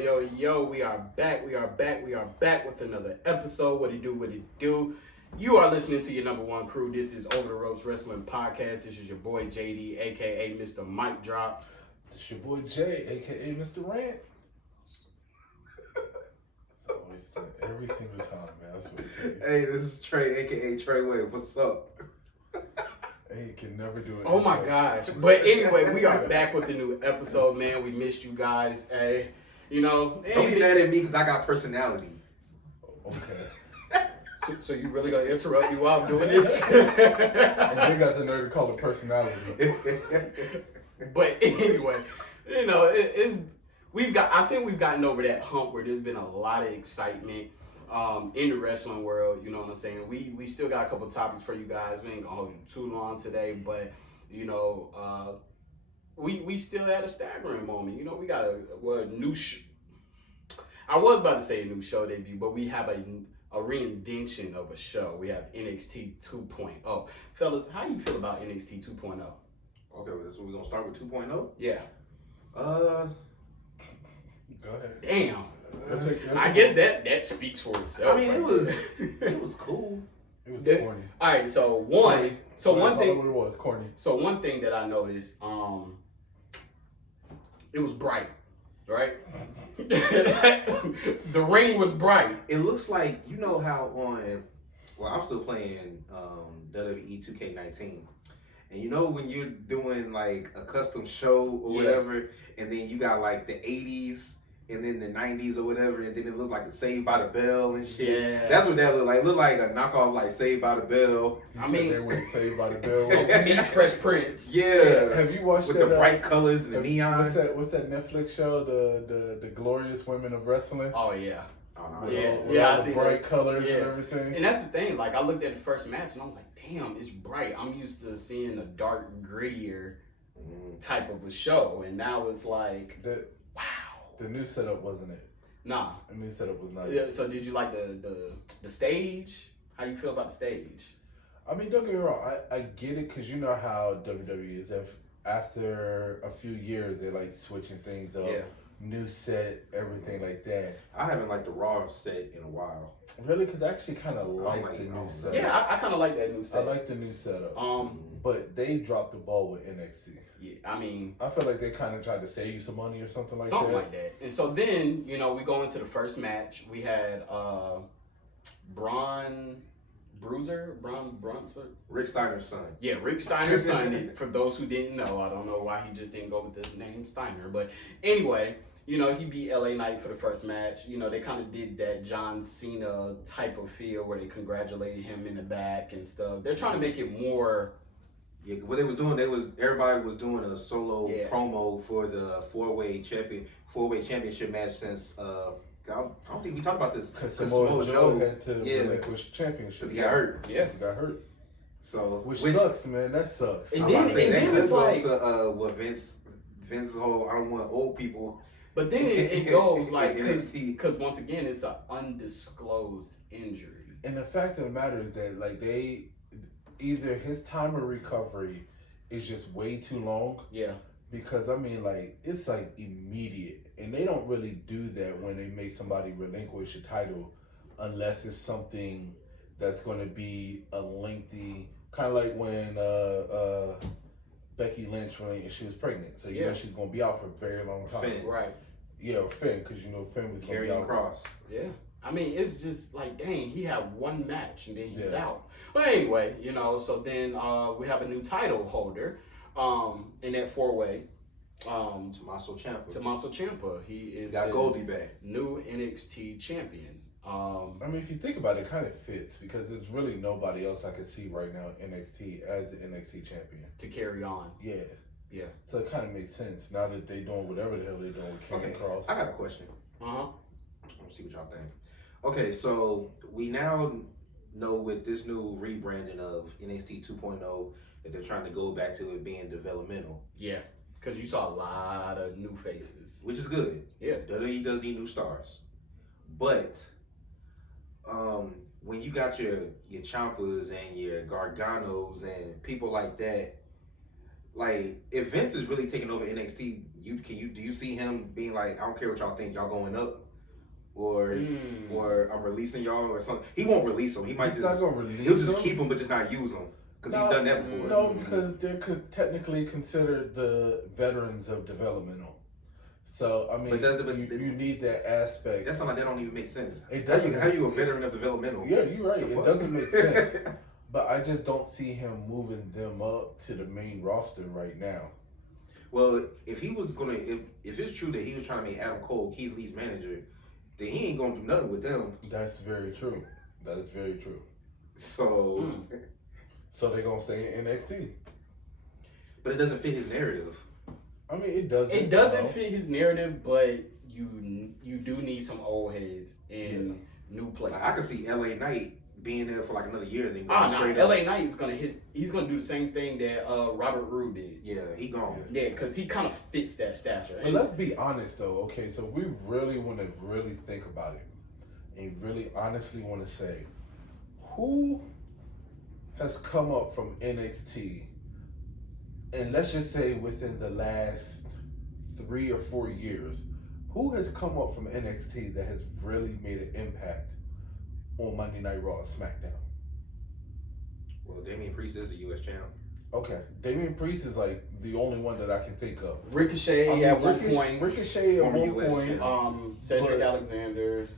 Yo, we are back with another episode. What it do? You are listening to your number one crew. This is Over the Ropes Wrestling Podcast. This is your boy JD, aka Mr. Mic Drop. It's your boy Jay, aka Mr. Rant. That's always every single time, man. That's what it Hey, this is Trey, aka Trey Wave. What's up? Hey, you can never do it. Oh my gosh. But anyway, we are back with a new episode, man. We missed you guys. Hey, Don't be mad at me because I got personality. Okay. So you really gonna interrupt me while I'm doing this? And they got the nerve to call it personality. But anyway, I think we've gotten over that hump where there's been a lot of excitement in the wrestling world. You know what I'm saying? We still got a couple topics for you guys. We ain't gonna hold you too long today, but we still had a staggering moment. We got a new I was about to say a new show debut, but we have a reinvention of a show. We have NXT 2.0. Fellas, how you feel about NXT 2.0? Okay, so we're gonna start with 2.0? Yeah. Go ahead. Damn. I guess that speaks for itself. I mean, it was cool. It was corny. All right, Corny. one thing. What it was, corny. So one thing that I noticed, it was bright, right? The ring was bright. It looks like, you know how I'm still playing WWE 2K19. And you know when you're doing like a custom show or whatever, and then you got like the 80s and then the 90s or whatever, and then it looks like the Saved by the Bell and shit. Yeah. That's what that looked like. It looked like a knockoff like Saved by the Bell. I mean, they went Saved by the Bell. So meets Fresh Prince. Yeah. Have you watched with that, the bright colors and the neon? What's that Netflix show? The Glorious Women of Wrestling. Oh yeah. With all the bright colors and everything. And that's the thing. Like I looked at the first match and I was like, damn, it's bright. I'm used to seeing a dark, grittier type of a show, and now it's like, wow. The new setup wasn't it? Nah. The new setup was not. Yeah. So did you like the stage? How you feel about the stage? I mean, don't get me wrong. I get it because you know how WWE is. After a few years, they're like switching things up. Yeah. New set, everything like that. I haven't liked the Raw set in a while. Really? Because I actually kind of like the new setup. Yeah, I kind of like that new setup. I like the new setup. But they dropped the ball with NXT. Yeah, I mean, I feel like they kind of tried to save you some money or something like that. And so then, we go into the first match. We had Rick Steiner's son. Yeah, Rick Steiner's son. For those who didn't know, I don't know why he just didn't go with the name Steiner. But anyway, he beat LA Knight for the first match. They kind of did that John Cena type of feel where they congratulated him in the back and stuff. They're trying to make it more. Yeah, what they was doing, everybody was doing a solo promo for the four-way championship match since I don't think we talked about this because Samoa Joe had to relinquish championship. Because he got hurt. Yeah, he got hurt. So which sucks, man. That sucks. And then it's like to what Vince's whole I don't want old people. But then it goes like because once again it's an undisclosed injury. And the fact of the matter is that like either his time of recovery is just way too long. Yeah. Because I mean, like it's like immediate, and they don't really do that when they make somebody relinquish a title, unless it's something that's going to be a lengthy, kind of like when Becky Lynch when she was pregnant. So you know she's going to be out for a very long time. Finn. Right. Yeah, or Finn, because Finn was going to be out. Cross. Yeah. I mean, it's just like, dang, he had one match and then he's out. But anyway, so then we have a new title holder in that four-way. Tommaso Ciampa. He is got Goldie back. New NXT champion. I mean, if you think about it, it kind of fits because there's really nobody else I can see right now in NXT as the NXT champion. To carry on. Yeah. Yeah. So it kind of makes sense now that they're doing whatever the hell they're doing with Karrion Kross. I got a question. Uh-huh. Let's see what y'all think. Okay, so we now know with this new rebranding of NXT 2.0 that they're trying to go back to it being developmental. Yeah, because you saw a lot of new faces. Which is good. Yeah. WWE does need new stars. But when you got your Ciampas and your Garganos and people like that, like if Vince is really taking over NXT, do you see him being like, I don't care what y'all think, y'all going up, or I'm releasing y'all or something? He won't release them. He might He's just not gonna release he'll just them. keep them, but just not use them because he's done that before. No, because they're technically considered the veterans of developmental. So I mean, you need that aspect. That's something that don't even make sense. It doesn't. How you a veteran of developmental? Yeah, you're right. It doesn't make sense. But I just don't see him moving them up to the main roster right now. Well, if he was gonna, if it's true that he was trying to make Adam Cole Keith Lee's manager, then he ain't gonna do nothing with them. That's very true. That is very true. So, so they're gonna stay in NXT. But it doesn't fit his narrative. I mean, it doesn't. It doesn't fit his narrative, but you do need some old heads in new places. I can see LA Knight being there for like another year and then going LA Knight is gonna hit. He's gonna do the same thing that Robert Roode did. Yeah, he gone. Yeah, because he kind of fits that stature. But let's be honest though. Okay, so we really want to really think about it, and really honestly want to say, who has come up from NXT, and let's just say within the last 3 or 4 years, who has come up from NXT that has really made an impact on Monday Night Raw and SmackDown? Well, Damian Priest is the U.S. champ. Okay, Damian Priest is like the only one that I can think of. Ricochet at one point. Ricochet at one point. Cedric Alexander.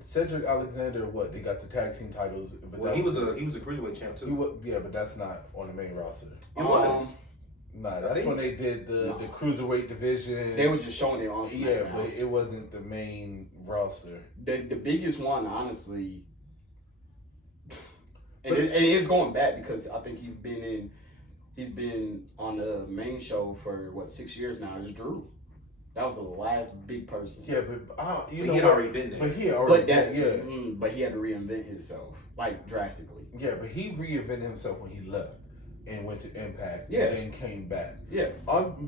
Cedric Alexander, what they got the tag team titles. But well, he was a cruiserweight champ too. Yeah, but that's not on the main roster. It was. Nah, that's when they did the cruiserweight division. They were just showing it on SmackDown. Yeah, but it wasn't the main roster. The biggest one, honestly, and it is going back because I think he's been on the main show for 6 years now. Is Drew. That was the last big person. Yeah, but he had already been there. But he already but he had to reinvent himself like drastically. Yeah, but he reinvented himself when he left and went to Impact. Yeah. And then came back. Yeah.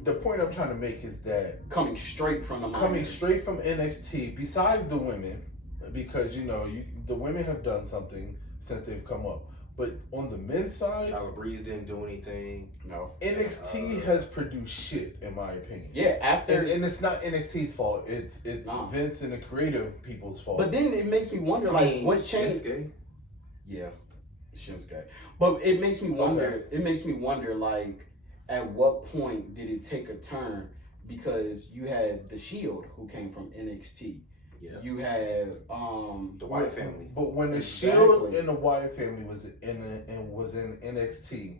The point I'm trying to make is that coming straight from NXT, besides the women, because the women have done something since they've come up. But on the men's side, Tyler Breeze didn't do anything. No. NXT has produced shit, in my opinion. Yeah, and it's not NXT's fault. It's Vince and the creative people's fault. But then it makes me wonder, what changed? Shinsuke? Yeah, Shinsuke. But it makes me wonder. Okay. It makes me wonder, at what point did it take a turn? Because you had the Shield, who came from NXT. Yeah. You have the Wyatt family. But when the Shield and the Wyatt family was in NXT,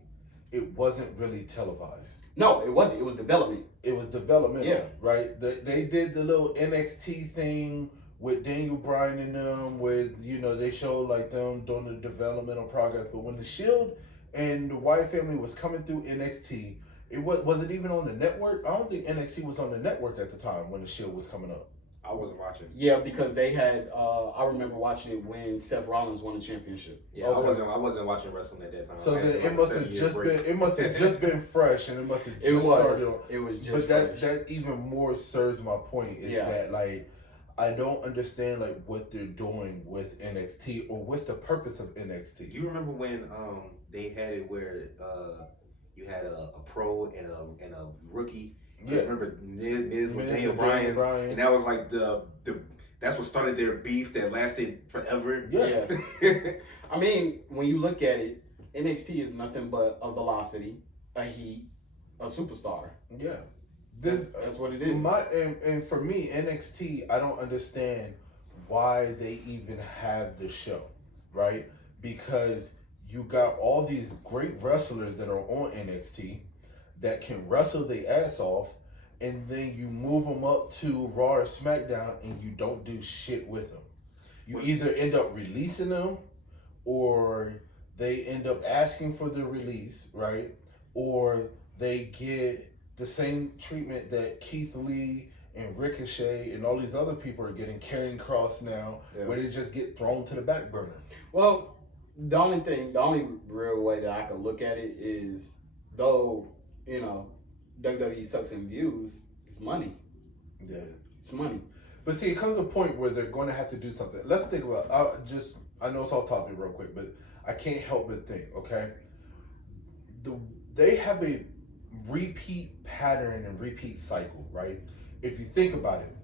it wasn't really televised. No, it wasn't. It was development. It was developmental. Yeah. Right? They did the little NXT thing with Daniel Bryan and them, where they showed them doing the developmental progress. But when the Shield and the Wyatt family was coming through NXT, was it even on the network? I don't think NXT was on the network at the time when the Shield was coming up. I wasn't watching. Yeah, because they had. I remember watching it when Seth Rollins won the championship. Yeah, okay. I wasn't watching wrestling at that time. So then it must have just been fresh, and it must have just started. It was just. But fresh. that even more serves my point is that I don't understand what they're doing with NXT or what's the purpose of NXT. Do you remember when they had it where you had a pro and a rookie? Yeah. Remember Miz was Daniel Bryan, and that was that's what started their beef that lasted forever. Yeah. I mean, when you look at it, NXT is nothing but a velocity, a heat, a superstar. Yeah. That's what it is. And for me, NXT, I don't understand why they even have the show, right? Because you got all these great wrestlers that are on NXT that can wrestle their ass off, and then you move them up to Raw or SmackDown and you don't do shit with them. You either end up releasing them or they end up asking for the release, right? Or they get the same treatment that Keith Lee and Ricochet and all these other people are getting, Karrion Kross now, where they just get thrown to the back burner. Well, the only real way that I can look at it is, though, WWE sucks in views, it's money. Yeah. It's money. But see, it comes a point where they're going to have to do something. Let's think about, I know it's off topic real quick, but I can't help but think, okay? They have a repeat pattern and repeat cycle, right? If you think about it,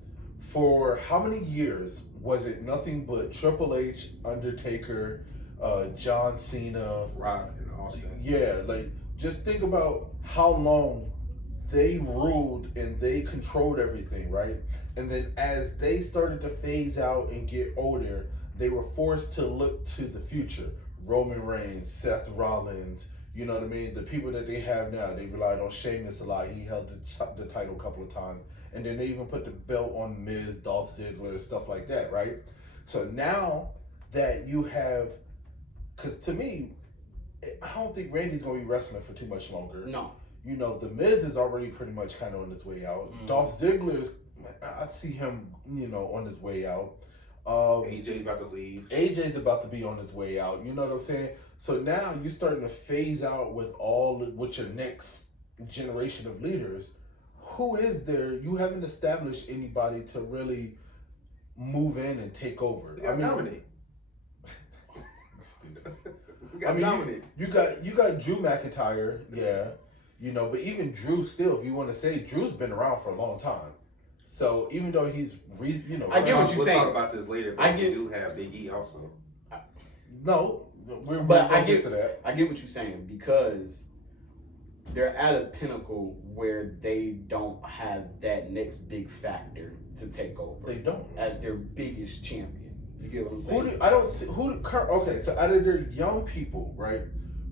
for how many years was it nothing but Triple H, Undertaker, John Cena, Rock, and Austin? Yeah, like just think about how long they ruled and they controlled everything, right? And then as they started to phase out and get older, they were forced to look to the future. Roman Reigns, Seth Rollins, you know what I mean? The people that they have now, they relied on Sheamus a lot. He held the title a couple of times. And then they even put the belt on Miz, Dolph Ziggler, stuff like that, right? So now that you have, because to me, I don't think Randy's going to be wrestling for too much longer. No. You know, The Miz is already pretty much kind of on his way out. Dolph Ziggler is, I see him, you know, on his way out. AJ's about to leave. AJ's about to be on his way out. You know what I'm saying? So now you're starting to phase out with your next generation of leaders. Who is there? You haven't established anybody to really move in and take over. I mean, Dominic. You got Drew McIntyre, yeah. You know, but even Drew still, if you want to say, Drew's been around for a long time. So even though he's, you know, I get what you're saying. We'll talk about this later, but we do have Big E also. No, we're I get to that. I get what you're saying, because they're at a pinnacle where they don't have that next big factor to take over. They don't as their biggest champion. You get what I'm saying? Okay, so out of their young people, right?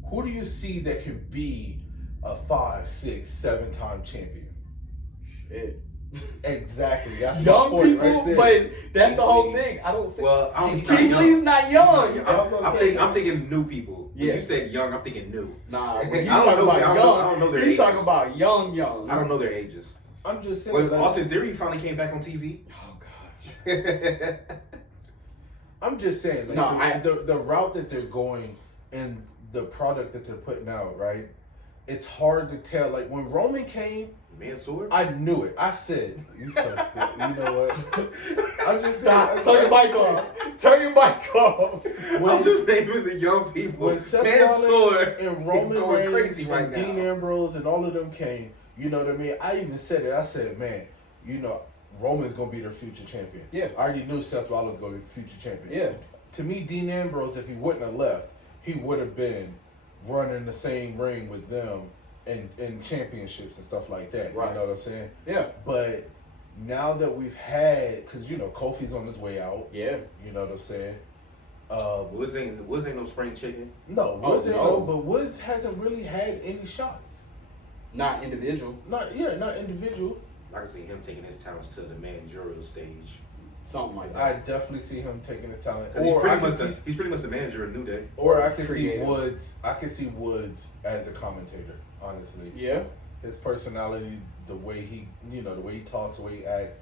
Who do you see that can be a 5, 6, 7-time champion? Shit. Exactly. That's young my point people, right but that's the whole thing. I don't say. Well, Keith Lee's not young. I'm thinking new people. Yeah. When you said young, I'm thinking new. Nah, when you talking about young, I don't know their ages. You talking about young. I don't know their ages. I'm just saying. Well, Austin Theory finally came back on TV. Oh gosh. I'm just saying. Like, no, the route that they're going and the product that they're putting out, right? It's hard to tell. Like when Roman came. Mansoor? I knew it. I said, you so stupid. You know what? I'm just saying. Turn your mic off. Turn your mic off. I'm just naming the young people. When Seth Mansoor and Roman Reigns crazy right and now. Dean Ambrose and all of them came, you know what I mean? I even said it. I said, man, you know, Roman's going to be their future champion. Yeah. I already knew Seth Rollins was going to be future champion. Yeah. To me, Dean Ambrose, if he wouldn't have left, he would have been running the same ring with them. And championships and stuff like that. Right. You know what I'm saying? Yeah. But now that we've had, because, you know, Kofi's on his way out. Yeah. You know what I'm saying? Woods ain't no spring chicken. No, Woods ain't no, but Woods hasn't really had any shots. Not individual. Not individual. I can see him taking his talents to the managerial stage. Something like that. I definitely see him taking his talent. He's pretty much the manager of New Day. Or I can Creative. see Woods. I can see Woods as a commentator. Honestly. Yeah. His personality, the way he, you know, the way he talks, the way he acts.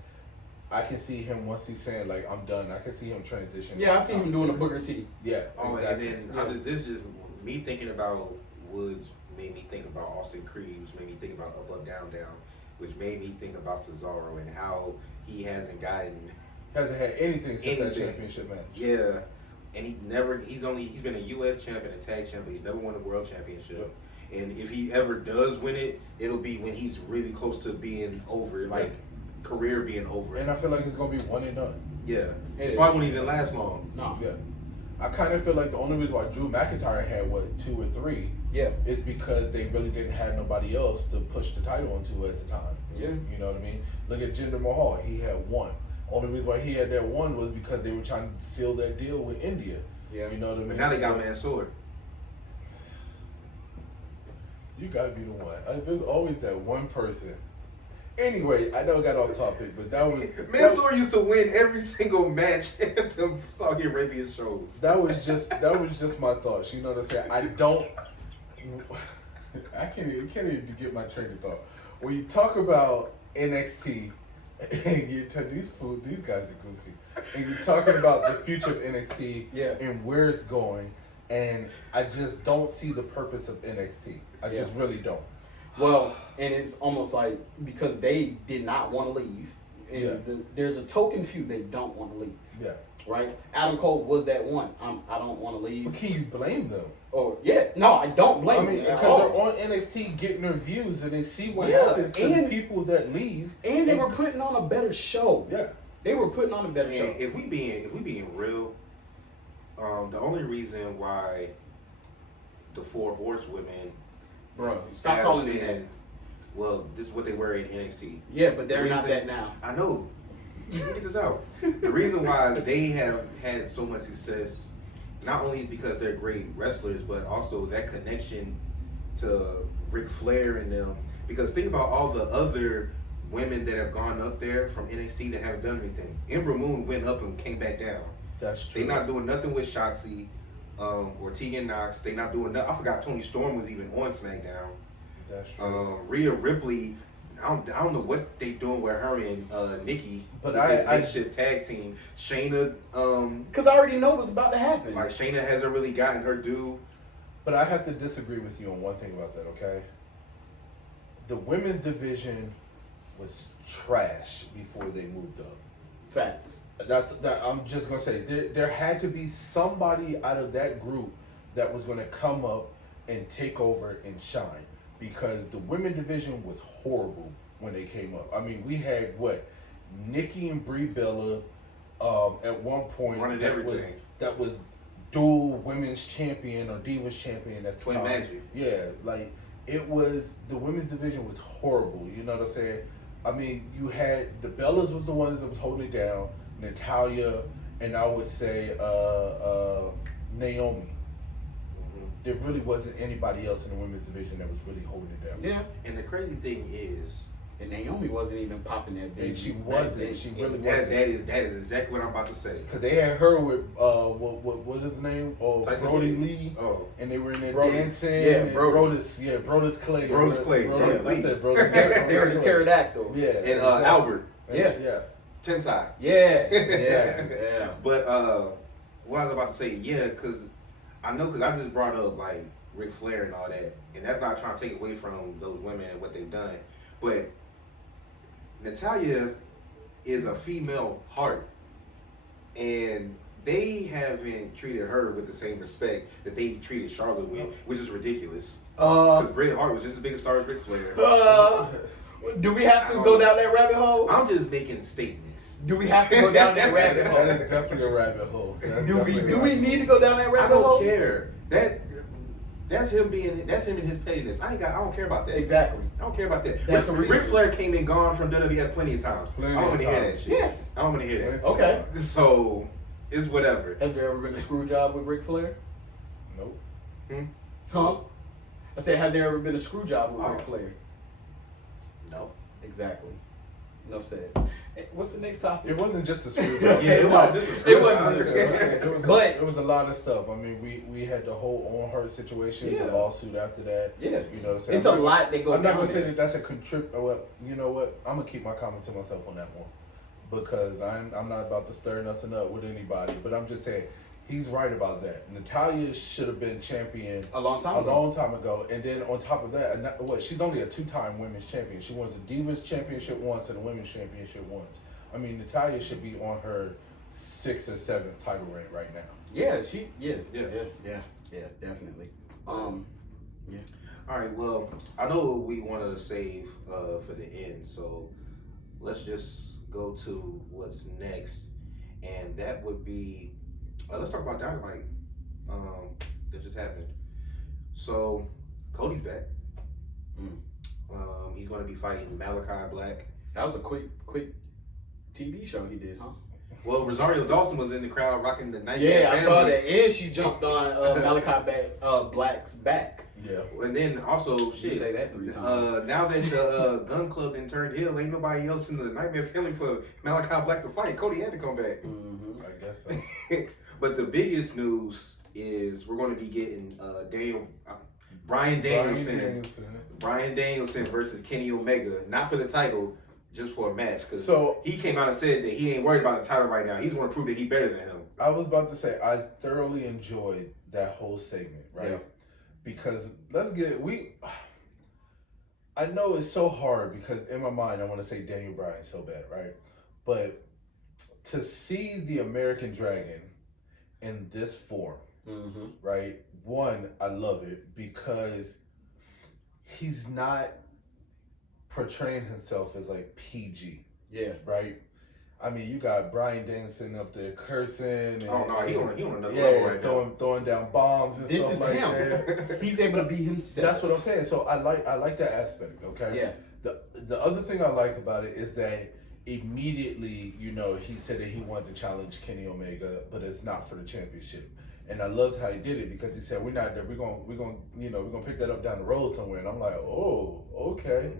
I can see him once he's saying like I'm done. I can see him transition. Yeah, I see him doing a Booker T. Yeah. Oh, exactly. and then this is me thinking about Woods made me think about Austin Creed, which made me think about Up Up Down Down, which made me think about Cesaro and how he hasn't had anything since that championship match. Yeah. And he's been a US champion, a tag champion, he's never won a world championship. Yep. And if he ever does win it, it'll be when he's really close to being over, like career being over. And I feel like it's gonna be one and done. Yeah. It probably won't even last long. No. Yeah. I kind of feel like the only reason why Drew McIntyre had 2 or 3 is because they really didn't have nobody else to push the title onto at the time. Yeah. You know what I mean? Look at Jinder Mahal. He had 1. Only reason why he had that 1 was because they were trying to seal that deal with India. Yeah. You know what I mean? But now they got Mansoor. You gotta be the one. There's always that one person. Anyway, I know I got off topic, but that was Mansoor used to win every single match at the Saudi Arabian shows. That was just my thoughts. You know what I'm saying? I can't even get my train of thought. When you talk about NXT and these guys are goofy, and you're talking about the future of NXT and where it's going, and I just don't see the purpose of NXT. I just really don't. Well, and it's almost like because they did not want to leave. And there's a token few that don't want to leave. Yeah. Right? Adam Cole was that one. I don't want to leave. But can you blame them? Oh, yeah. No, I don't blame them. Because they're on NXT getting their views and they see what happens to the people that leave. And they were putting on a better show. Yeah. They were putting on a better show. If we being real, the only reason why the 4 horsewomen, bro, stop calling me that. Well, this is what they were in NXT. Yeah, but they're not that now. I know. Let me get this out. The reason why they have had so much success, not only is because they're great wrestlers, but also that connection to Ric Flair and them. Because think about all the other women that have gone up there from NXT that haven't done anything. Ember Moon went up and came back down. That's true. They're not doing nothing with Shotzi or Tegan Knox. They're not doing nothing. I forgot Toni Storm was even on SmackDown. That's true. Rhea Ripley, I don't know what they doing with her and Nikki. But I shift tag team. Shayna, because I already know what's about to happen. like Shayna hasn't really gotten her due. But I have to disagree with you on one thing about that. Okay, the women's division was trash before they moved up. Facts. I'm just gonna say there had to be somebody out of that group that was gonna come up and take over and shine, because the women division was horrible when they came up. I mean, we had Nikki and Brie Bella at one point Running everything. that was dual women's champion or divas champion at the Twin time. Magic. Yeah, like it was, the women's division was horrible. You know what I'm saying? I mean, you had the Bellas was the ones that was holding it down, Natalya, and I would say Naomi. There really wasn't anybody else in the women's division that was really holding it down. Yeah. And the crazy thing is, and Naomi wasn't even popping that big. And she wasn't. She really wasn't. That is exactly what I'm about to say. Because they had her with what is his name? Brody Lee. Oh. And they were in there Brodus. dancing. Yeah, and Brodus. Brodus Clay. Brodus Clay. I said Brodus. They were the pterodactyls. Yeah. And Albert. Yeah. Tensai. Yeah. Yeah. But what I was about to say, because I just brought up like Ric Flair and all that, and that's not trying to take away from those women and what they've done, but Natalya is a female heart, and they haven't treated her with the same respect that they treated Charlotte with, which is ridiculous. Because Bret Hart was just as big a star as Ric Flair. Do we have to go down that rabbit hole? I'm just making statements. Do we have to go down that rabbit hole? That is definitely a rabbit hole. Do we need to go down that rabbit hole? I don't care. That's him in his pettiness. I don't care about that. Exactly. I don't care about that. That's the reason. Ric Flair came and gone from WWF plenty of times. I don't want to hear that shit. Yes. I don't want to hear that. Okay. So it's whatever. Has there ever been a screw job with Ric Flair? Nope. Huh? I said, has there ever been a screw job with Ric Flair? No. Exactly. Enough said. What's the next topic? It wasn't just a screw job. Yeah, it wasn't just a screw It wasn't just a screw. It was a lot of stuff. I mean, we had the whole On Her situation, the lawsuit after that. Yeah. You know what I'm saying? It's a lot that goes I'm not down going to say there. that that's a contribute. Well, you know what? I'm going to keep my comment to myself on that one, because I'm not about to stir nothing up with anybody. But I'm just saying, he's right about that. Natalya should have been champion a long time ago. And then on top of that, she's only a 2-time women's champion. She won the Divas Championship once and the Women's Championship once. I mean, Natalya should be on her 6th or 7th title reign right now. Yeah, definitely. Yeah. All right. Well, I know we want to save for the end, so let's just go to what's next, and that would be let's talk about Dynamite that just happened. So Cody's back. He's going to be fighting Malachi Black. That was a quick TV show he did, huh? Well, Rosario Dawson was in the crowd rocking the night. Yeah, I saw that, and she jumped on Malachi Black's back. Yeah. And then also, You say that 3 times. now that the Gun Club then turned heel, ain't nobody else in the Nightmare Family for Malachi Black to fight. Cody had to come back. I guess so. But the biggest news is we're going to be getting Bryan Danielson versus Kenny Omega, not for the title, just for a match. Because he came out and said that he ain't worried about the title right now. He's going to prove that he's better than him. I was about to say, I thoroughly enjoyed that whole segment, right? Yeah. Because I know it's so hard, because in my mind I want to say Daniel Bryan so bad, right? But to see the American Dragon in this form, right? One, I love it because he's not portraying himself as like PG. Yeah. Right? I mean, you got Bryan Danielson up there cursing. And, he on another yeah, level right throwing down bombs and this stuff is like him. that. He's able to be himself. That's what I'm saying. So I like that aspect. Okay. Yeah. The other thing I liked about it is that immediately, you know, he said that he wanted to challenge Kenny Omega, but it's not for the championship. And I loved how he did it because he said we're gonna pick that up down the road somewhere. And I'm like, oh, okay,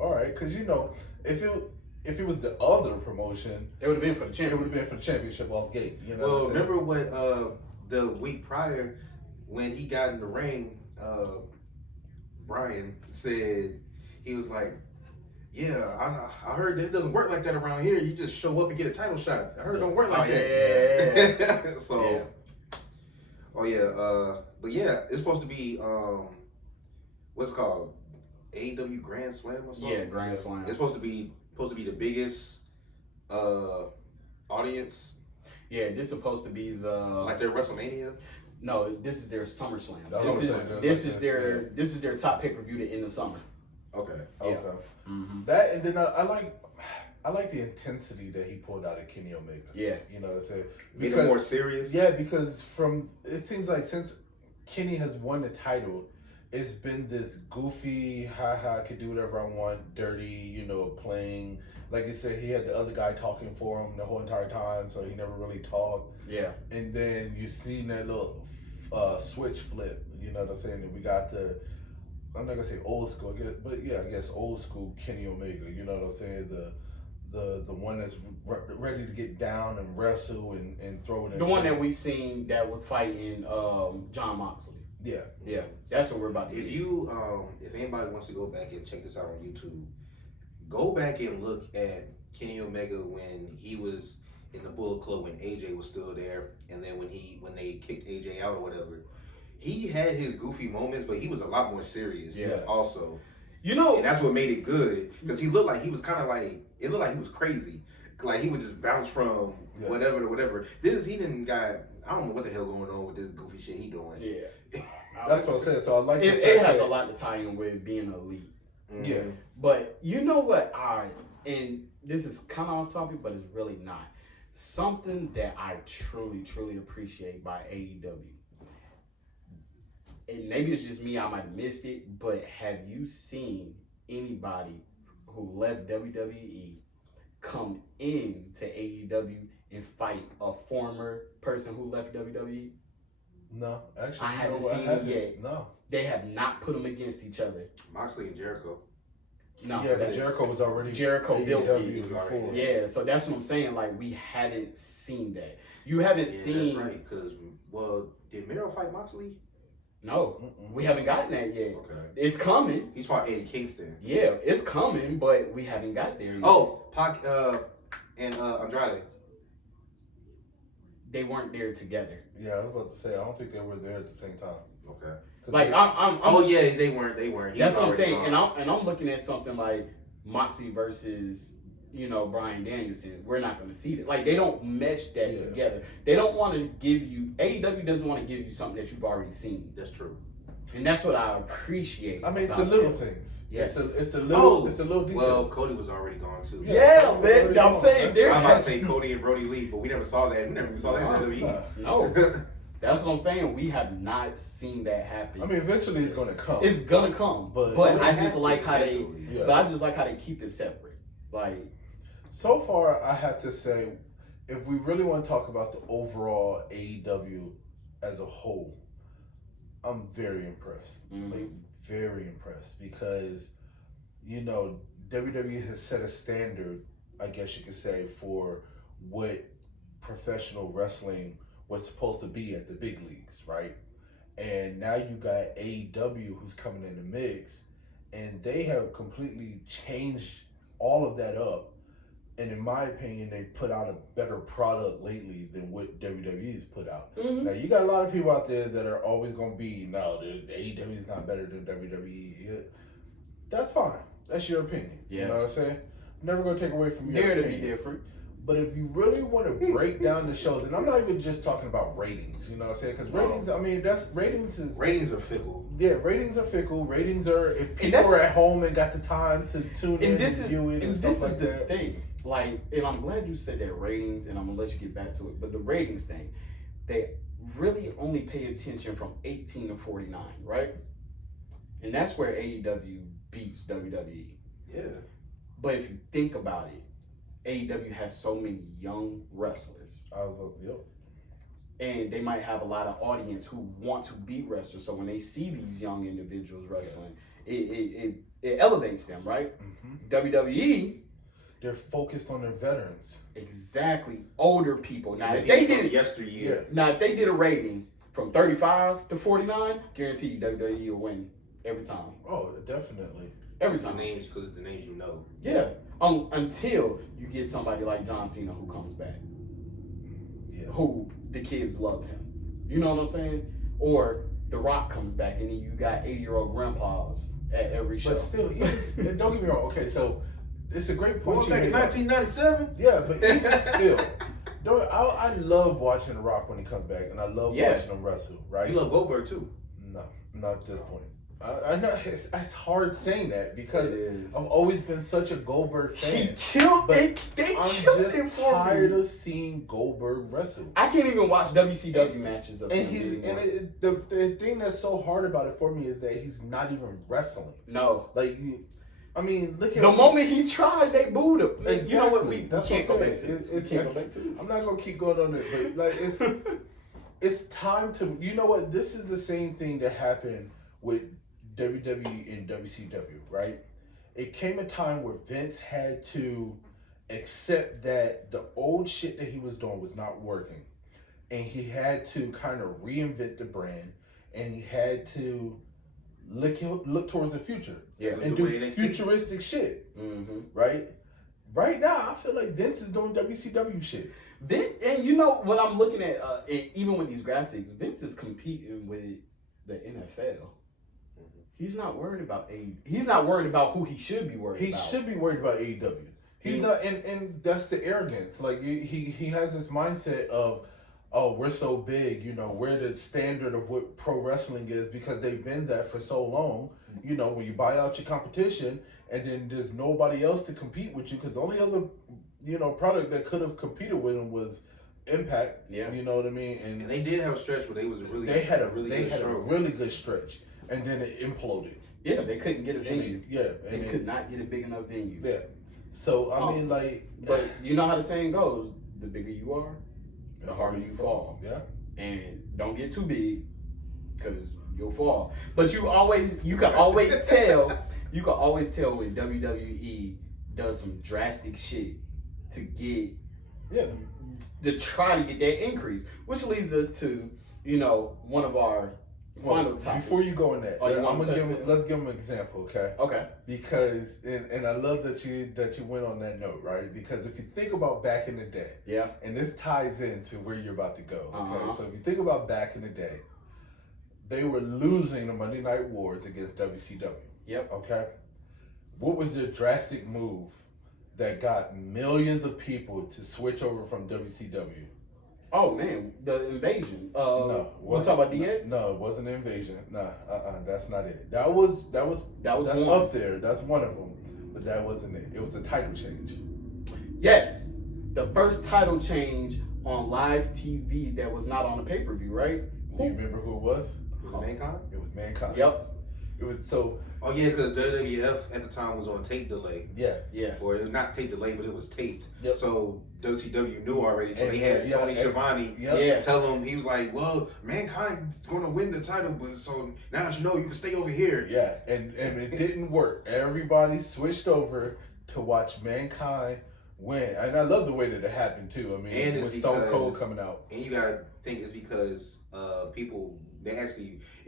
all right, because you know, if it was the other promotion, it would have been for the championship. It would have been for the championship off gate. You know. Well, remember when the week prior when he got in the ring, Brian said he was like, yeah, I heard that it doesn't work like that around here. You just show up and get a title shot. I heard it don't work like that. Yeah. So, yeah. Oh yeah, but yeah, it's supposed to be what's it called, AEW Grand Slam or something. Yeah, Grand Slam. It's supposed to be the biggest audience. Yeah, this is supposed to be the like their WrestleMania. No, this is their SummerSlam. This is their top pay-per-view to end the summer. Okay. Okay. Yeah. That, and then I like the intensity that he pulled out of Kenny Omega. Yeah. You know what I'm saying? Being more serious. Yeah, because it seems like since Kenny has won the title, it's been this goofy, I can do whatever I want, dirty, you know, playing. Like you said, he had the other guy talking for him the whole entire time, so he never really talked. Yeah. And then you seen that little switch flip, you know what I'm saying? And we got I'm not gonna say old school, but yeah, I guess old school Kenny Omega. You know what I'm saying? The one that's ready to get down and wrestle and throw it in. The one that we seen that was fighting John Moxley. Yeah. Yeah, that's what we're about to If do. you if anybody wants to go back and check this out on YouTube, go back and look at Kenny Omega when he was in the Bullet Club when AJ was still there, and then when they kicked AJ out or whatever. He had his goofy moments, but he was a lot more serious. Yeah. Also, You know, and that's what made it good because he looked like he was kind of like it looked like he was crazy, like he would just bounce from whatever to whatever. He didn't got I don't know what the hell going on with this goofy shit he doing. Yeah, that's what I said. So I like it has a lot to tie in with being elite. Mm-hmm. Yeah, but you know what? And this is kind of off topic, but it's really not. Something that I truly appreciate by AEW. And maybe it's just me, I might have missed it, but have you seen anybody who left WWE come in to AEW and fight a former person who left WWE? No, actually, I haven't seen it yet. No, they have not put them against each other. Moxley and Jericho. No, yeah, but Jericho was already Jericho built it before. Yeah, so that's what I'm saying. Like, we haven't seen that. You haven't seen. That's right. Because did Miro fight Moxley? No, we haven't gotten that yet. Okay, it's coming. He's fought Eddie Kingston. Yeah, it's coming, but we haven't got there yet. Oh, Pac and Andrade. They weren't there together. Yeah, I was about to say I don't think they were there at the same time. Okay. Like I'm oh yeah, they weren't. That's what I'm saying. And I'm looking at something like Moxie versus, you know, Bryan Danielson. We're not going to see that. Like, they don't mesh that together. They don't want to give you, AEW doesn't want to give you something that you've already seen. That's true. And that's what I appreciate. I mean, it's the little things. Yes. It's the little details. Well, Cody was already gone too. Yeah, man. I'm saying there. I'm about to say Cody and Brody Lee, but we never saw that. We never saw that in WWE. No. That's what I'm saying. We have not seen that happen. I mean, eventually it's gonna come. It's gonna come, but I just like how they. Yeah. But I just like how they keep it separate. Like, so far, I have to say, if we really want to talk about the overall AEW as a whole, I'm very impressed. Mm-hmm. Like, very impressed because, you know, WWE has set a standard, I guess you could say, for what professional wrestling was supposed to be at the big leagues, right? And now you got AEW who's coming in the mix, and they have completely changed all of that up. And in my opinion, they put out a better product lately than what WWE's put out. Mm-hmm. Now, you got a lot of people out there that are always going to be, no, the AEW is not better than WWE. Yeah. That's fine. That's your opinion. Yes. You know what I'm saying? I'm never going to take away from your opinion. Dare to be different. But if you really want to break down the shows, and I'm not even just talking about ratings, you know what I'm saying? Because ratings, I mean, ratings are fickle. Yeah, ratings are fickle. Ratings are if people are at home and got the time to tune in and view it and stuff like that. This is the thing. Like, and I'm glad you said that ratings, and I'm gonna let you get back to it. But the ratings thing, they really only pay attention from 18 to 49, right? And that's where AEW beats WWE. Yeah. But if you think about it, AEW has so many young wrestlers. Yep. And they might have a lot of audience who want to be wrestlers. So when they see these young individuals wrestling, it elevates them, right? Mm-hmm. WWE, they're focused on their veterans. Exactly. Older people. Now, if they did yesteryear. Now, if they did a rating from 35 to 49, guarantee you WWE will win every time. Oh, definitely. Every time. Because the names you know. Yeah. Until you get somebody like John Cena who comes back. Yeah. Who the kids love him. You know what I'm saying? Or The Rock comes back and then you got 80-year-old grandpas at every show. But still, even, don't get me wrong. Okay, so it's a great point. Back in 1997? Yeah, but even still, I love watching The Rock when he comes back, and I love watching him wrestle, right? You love Goldberg too? No, not at this point. I know it's hard saying that because I've always been such a Goldberg fan. He killed it. They killed him for me. I'm tired of seeing Goldberg wrestle. I can't even watch WCW matches of him anymore. The thing that's so hard about it for me is that he's not even wrestling. No. Like, I mean, look at the moment he tried, they booed him. Exactly. You know what? We can't go back to this. I'm not gonna keep going on it, but like it's time to. You know what? This is the same thing that happened with WWE and WCW, right? It came a time where Vince had to accept that the old shit that he was doing was not working, and he had to kind of reinvent the brand, and he had to look towards the future, and do futuristic shit, right? Right now, I feel like Vince is doing WCW shit. And you know what I'm looking at, even with these graphics, Vince is competing with the NFL. He's not worried about AEW. He's not worried about who he should be worried about. He should be worried about AEW. He's not, and that's the arrogance. Like he has this mindset of, oh, we're so big, you know, we're the standard of what pro wrestling is because they've been that for so long. You know, when you buy out your competition and then there's nobody else to compete with you because the only other, you know, product that could have competed with them was Impact. Yeah. You know what I mean? And they did have a stretch where they had a really good stretch. And then it imploded. Yeah, they couldn't get a venue. They could not get a big enough venue. Yeah. So, I mean, like... But you know how the saying goes, the bigger you are, the harder you fall. Yeah. And don't get too big, because you'll fall. But you can always tell when WWE does some drastic shit to get... Yeah. To try to get that increase. Which leads us to, you know, one of our... Final topic. Before you go in that, let's give him an example, okay? Okay. Because and I love that you went on that note, right? Because if you think about back in the day, and this ties into where you're about to go, okay? So if you think about back in the day, they were losing the Monday Night Wars against WCW. Yep. Okay. What was their drastic move that got millions of people to switch over from WCW? Oh man, the invasion. No, we're talking about DX. No, it wasn't an invasion. Nah, that's not it. That's up there. That's one of them, but that wasn't it. It was a title change. Yes, the first title change on live TV that was not on a pay-per-view, right? Do you remember who it was? Was it Mankind? It was Mankind. Yep. It was so. Oh yeah, because WWF at the time was on tape delay. Yeah. Or it was not tape delay, but it was taped. Yep. So WCW knew already. So they had Tony Schiavone tell him, he was like, "Well, Mankind's going to win the title, but so now that you know, you can stay over here." Yeah, and it didn't work. Everybody switched over to watch Mankind win, and I love the way that it happened too. I mean, and with Stone Cold coming out. And you gotta think it's because people it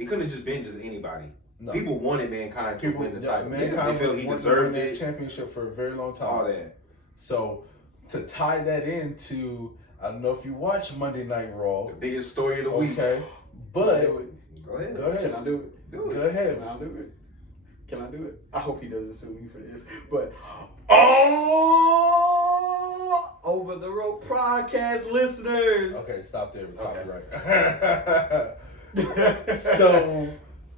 couldn't have just been just anybody. No. People wanted Mankind to win the title. Mankind felt he deserved that championship for a very long time. All that. So to tie that into, I don't know if you watch Monday Night Raw. The biggest story of the week. Okay, but go ahead. Can I do it? Go ahead. Can I do it? Can I do it? I hope he doesn't sue me for this. But Over the Rope podcast listeners. Okay, stop there. Okay. Copyright. So,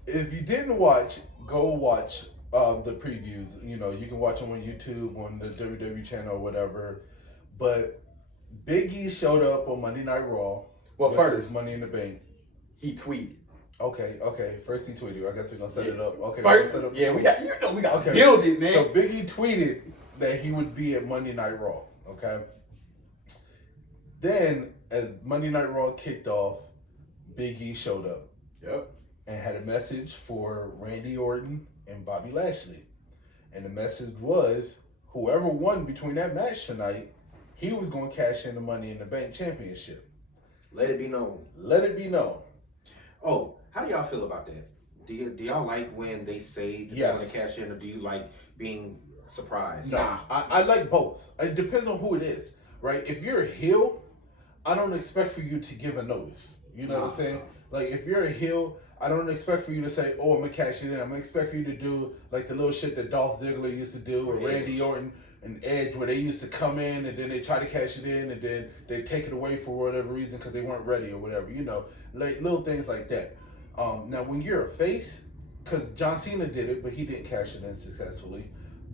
if you didn't watch, go watch the previews. You know, you can watch them on YouTube, on the WWE channel, or whatever. But Big E showed up on Monday Night Raw. Well, with first, his Money in the Bank. he tweeted. Okay. First he tweeted. I guess we're gonna set it up. Okay. First, we got to build it, man. So Big E tweeted that he would be at Monday Night Raw. Okay. Then, as Monday Night Raw kicked off, Big E showed up. Yep. And had a message for Randy Orton and Bobby Lashley. And the message was, whoever won between that match tonight, he was going to cash in the Money in the Bank Championship. Let it be known. Let it be known. Oh, how do y'all feel about that? Do y'all like when they say that they're going to cash in, or do you like being surprised? No, I like both. It depends on who it is, right? If you're a heel, I don't expect for you to give a notice. You know what I'm saying? Like, if you're a heel, I don't expect for you to say, oh, I'm going to cash it in. I'm going to expect for you to do, like, the little shit that Dolph Ziggler used to do, or Randy Orton and Edge, where they used to come in and then they try to cash it in and then they take it away for whatever reason because they weren't ready or whatever, you know, like little things like that. Now, when you're a face, because John Cena did it, but he didn't cash it in successfully.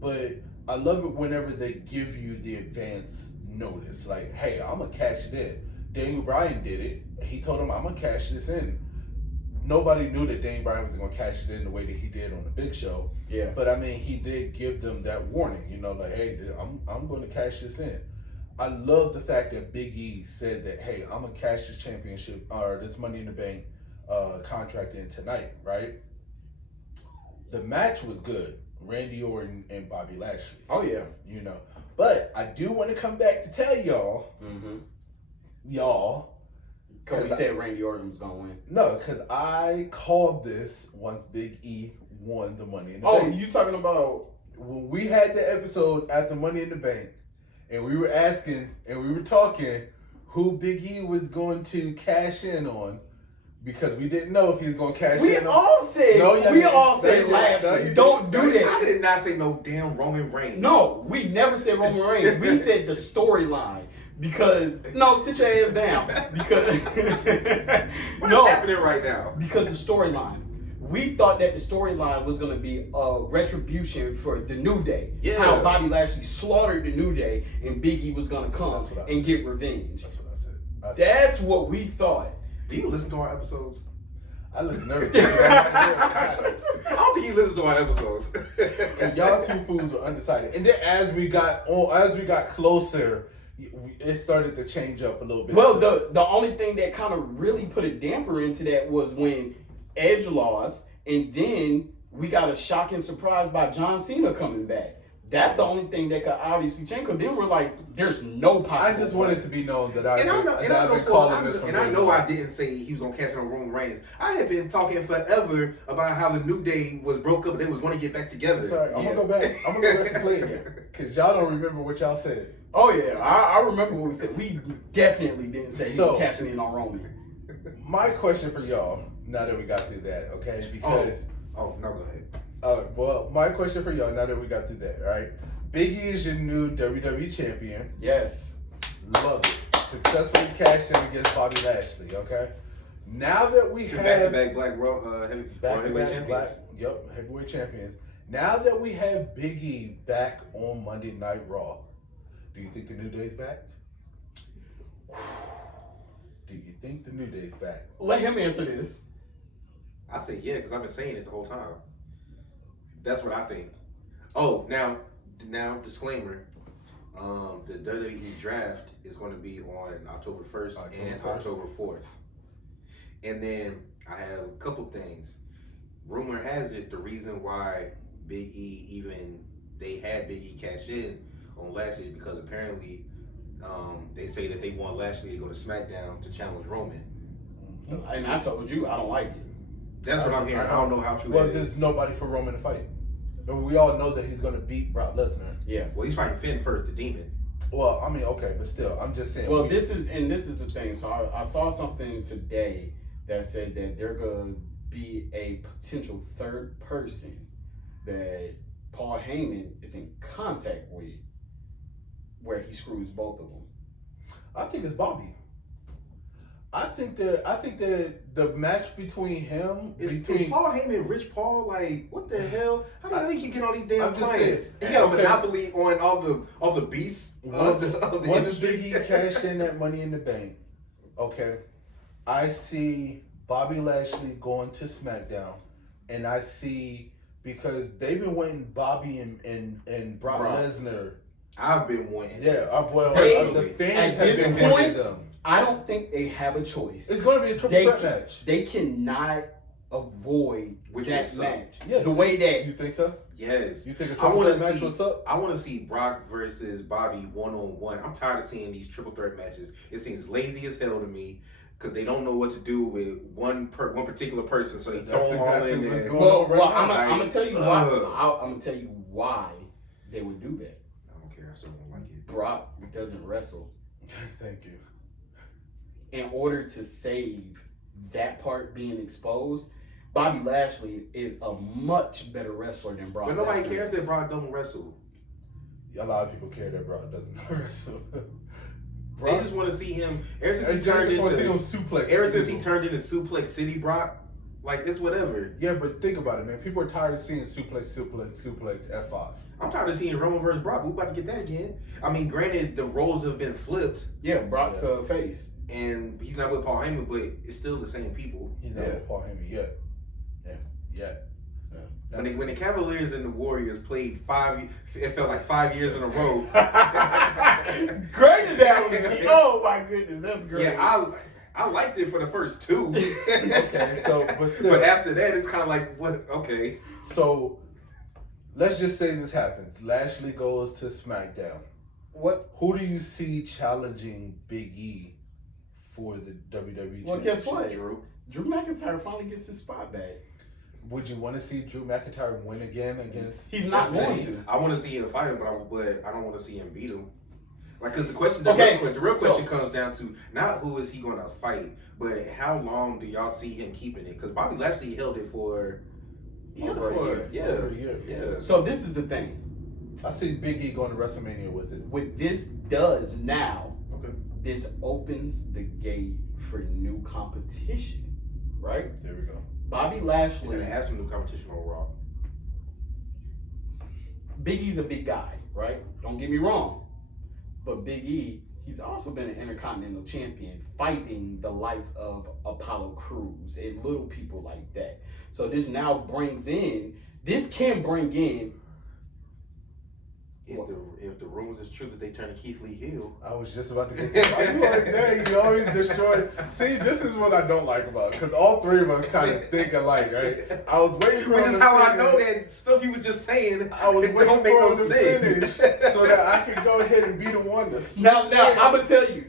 But I love it whenever they give you the advance notice, like, hey, I'm going to cash it in. Daniel Bryan did it. He told him, I'm going to cash this in. Nobody knew that Daniel Bryan was going to cash it in the way that he did on the Big Show. Yeah. But I mean, he did give them that warning, you know, like, hey, I'm going to cash this in. I love the fact that Big E said that, hey, I'm going to cash this championship or this Money in the Bank contract in tonight, right? The match was good. Randy Orton and Bobby Lashley. Oh, yeah. You know. But I do want to come back to tell y'all, because we said Randy Orton was going to win. No, because I called this once Big E won the Money in the Bank. Oh, you talking about... When we had the episode after Money in the Bank, and we were asking, and we were talking who Big E was going to cash in on, because we didn't know if he was going to cash in on... We all said Lashley. Don't do that. I did not say no damn Roman Reigns. No, we never said Roman Reigns. We said the storyline. Because sit your ass down. Because what's happening right now? Because the storyline. We thought that the storyline was gonna be a retribution for the New Day. Yeah. How Bobby Lashley slaughtered the New Day and Big E was gonna come and get revenge. That's what I said. That's what we thought. Do you listen to our episodes? I listen to everything. I don't think he listens to our episodes. And y'all two fools were undecided. And then as we got closer, it started to change up a little bit. Well, the only thing that kind of really put a damper into that was when Edge lost, and then we got a shocking surprise by John Cena coming back. That's the only thing that could obviously change. Because then we're like, there's no possibility. I just wanted to be known that I've been calling this from and I know I didn't say he was going to cash in on Roman Reigns. I had been talking forever about how the New Day was broke up and they was going to get back together. Sorry, I'm going to go back. I'm going to go back and play it. Because y'all don't remember what y'all said. Oh, yeah. I remember what we said. We definitely didn't say he was cashing in on Roman. My question for y'all, now that we got through that, okay? Because... Oh, no, go ahead. Well, my question for y'all, now that we got through that, right? Big E is your new WWE champion. Yes. Love it. Successfully cashed in against Bobby Lashley, okay? Now that we have... Back-to-back black heavyweight champions. Heavyweight champions. Now that we have Big E back on Monday Night Raw, do you think the New Day's back? Do you think the New Day's back? Let him answer this. I say yeah, because I've been saying it the whole time. That's what I think. Oh, now disclaimer. The WWE draft is going to be on October 1st and October 4th. And then I have a couple things. Rumor has it the reason why Big E they had Big E cash in on Lashley is because apparently they say that they want Lashley to go to SmackDown to challenge Roman. And I told you, I don't like it. That's what I'm hearing. I don't know how true that is. Well, there's nobody for Roman to fight. We all know that he's going to beat Brock Lesnar. Yeah. Well, he's fighting Finn first, the Demon. Well, I mean, okay, but still, I'm just saying. Well, this is the thing. So I saw something today that said that they're going to be a potential third person that Paul Heyman is in contact with where he screws both of them? I think it's Bobby. I think that the match between him Is Paul Heyman Rich Paul? Like, what the hell? How do you think he get all these damn clients? He got a monopoly on all the beasts. Once Big E cashed in that Money in the Bank, okay, I see Bobby Lashley going to SmackDown, and I see, because they've been waiting Bobby and Brock Lesnar. I've been waiting. Yeah, the fans at have this been point, wanting them. I don't think they have a choice. It's going to be a triple threat match. They cannot avoid that match. Yeah, the way that you think so? Yes. You think a triple threat match? What's up? I want to see Brock versus Bobby 1-on-1. I'm tired of seeing these triple threat matches. It seems lazy as hell to me because they don't know what to do with one particular person, so they throw them all in there. Well, I'm gonna tell you why. I'm gonna tell you why they would do that. I don't care. I still don't like it. Brock doesn't wrestle. Thank you. In order to save that part being exposed, Bobby Lashley is a much better wrestler than Brock. But nobody cares that Brock don't wrestle. A lot of people care that Brock doesn't wrestle. They just want to see him. Ever since he turned into Suplex City, Brock, like, it's whatever. Yeah, but think about it, man. People are tired of seeing suplex F5. I'm tired of seeing Roman versus Brock. We about to get that again. I mean, granted, the roles have been flipped. Yeah, Brock's a face. And he's not with Paul Heyman, but it's still the same people. He's not with Paul Heyman yet. When the Cavaliers and the Warriors played it felt like 5 years in a row. Great analogy. Oh my goodness, that's great. Yeah, I liked it for the first two. Okay, but after that, it's kind of like, what? Okay. So let's just say this happens. Lashley goes to SmackDown. Who do you see challenging Big E for the WWE Championship? Well, guess what? Drew McIntyre finally gets his spot back. Would you want to see Drew McIntyre win again against? He's not going to. I want to see him fight him, but I don't want to see him beat him. Like, because the real question comes down to not who is he going to fight, but how long do y'all see him keeping it? Because Bobby Lashley held it for over a year. Yeah. So this is the thing. I see Big E going to WrestleMania with it. What this does now, this opens the gate for new competition, right? There we go. Bobby Lashley. We're gonna have some new competition on Raw. Big E's a big guy, right? Don't get me wrong. But Big E, he's also been an Intercontinental Champion, fighting the likes of Apollo Crews and little people like that. So this can bring in. If the rumors is true that they turn Keith Lee heel. I was just about to get to that. You always destroy. See, this is what I don't like about it, because all three of us kind of think alike, right? I was waiting for Which is how I know that stuff you were just saying. I was waiting for him to finish so that I could go ahead and be the one to. Now I'm gonna tell you.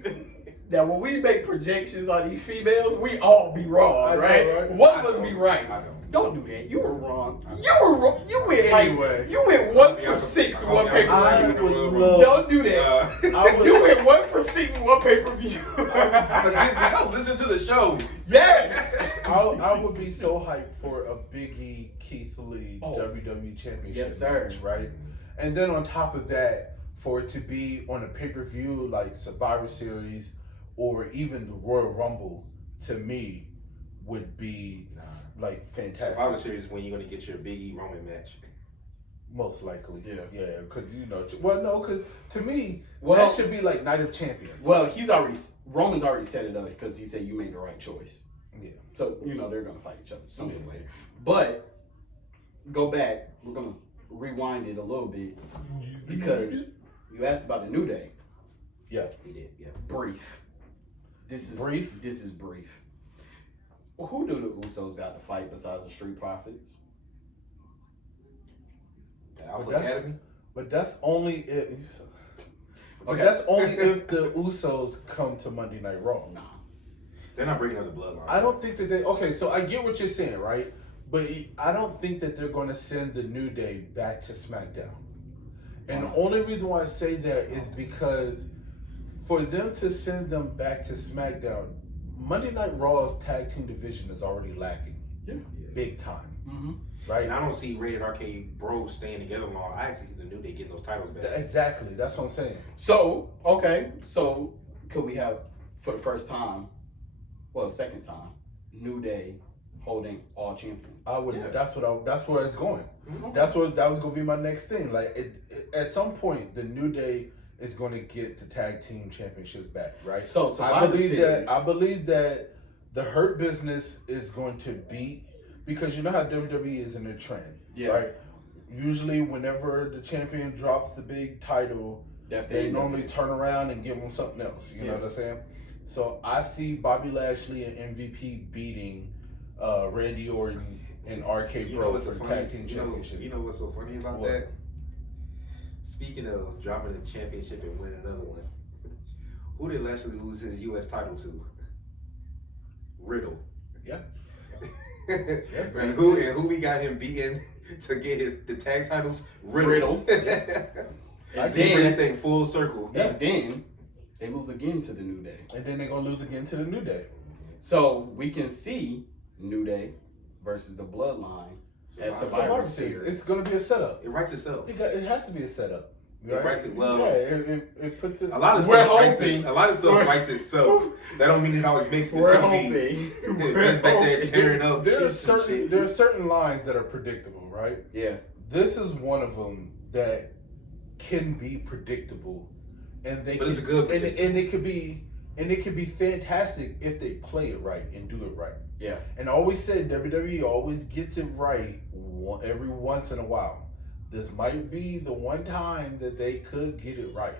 Now, when we make projections on these females, we all be wrong, right? One of us be right. Don't do that. You were wrong. You were wrong. You went you went 1 for 6 one pay-per-view. Don't do that. You went 1 for 6 one pay-per-view. I'll listen to the show. Yes. I would be so hyped for a Big E Keith Lee WWE Championship match, right? And then on top of that, for it to be on a pay-per-view like Survivor Series or even the Royal Rumble, to me, would be like fantastic. Survivor Series is when you're gonna get your Big E Roman match. Most likely, yeah, because because to me, that should be like Night of Champions. Well, Roman's already set it up because he said you made the right choice. Yeah. So they're gonna fight each other sooner or later. But go back. We're gonna rewind it a little bit because you asked about the New Day. Yeah, he did. Yeah, brief. This is brief. Well, who do the Usos got to fight besides the Street Profits? The Alpha Academy? But that's only if. That's only if the Usos come to Monday Night Raw. Nah, they're not bringing up the Bloodline. I don't think that they. Okay, so I get what you're saying, right? But I don't think that they're going to send the New Day back to SmackDown. And the only reason why I say that is because for them to send them back to SmackDown, Monday Night Raw's tag team division is already lacking. big time. Mm-hmm. Right? And I don't see Rated RK Bros staying together long. I actually see the New Day getting those titles back. Exactly. That's what I'm saying. So, okay. So, could we have, for the first time, second time, New Day holding all champions? I would. Yeah. That's where it's going. Mm-hmm. That was gonna be my next thing. Like, at some point, the New Day is going to get the tag team championships back, right? So, I believe that the Hurt Business is going to beat, because you know how WWE is in a trend, right? Usually, whenever the champion drops the big title, they normally turn around and give them something else. You know what I'm saying? So I see Bobby Lashley and MVP beating Randy Orton and RK Bro for the tag team championship. You know what's so funny about that? Speaking of dropping the championship and winning another one, who did Lashley lose his U.S. title to? Riddle. Yeah. And who we got him beating to get the tag titles? Riddle. And then bring that thing full circle. And then they lose again to the New Day. And then they're gonna lose again to the New Day. So we can see New Day versus the Bloodline at Survivor Series. It's gonna be a setup. It writes itself. It has to be a setup. Right? It writes it well. Yeah, it puts it. A lot of stuff writes itself. That don't mean it always makes it to TV. It's back there tearing up. There are certain lines that are predictable, right? Yeah. This is one of them that can be predictable, and it's a good and it could be fantastic if they play it right and do it right. Yeah. And I always said WWE always gets it right every once in a while. This might be the one time that they could get it right.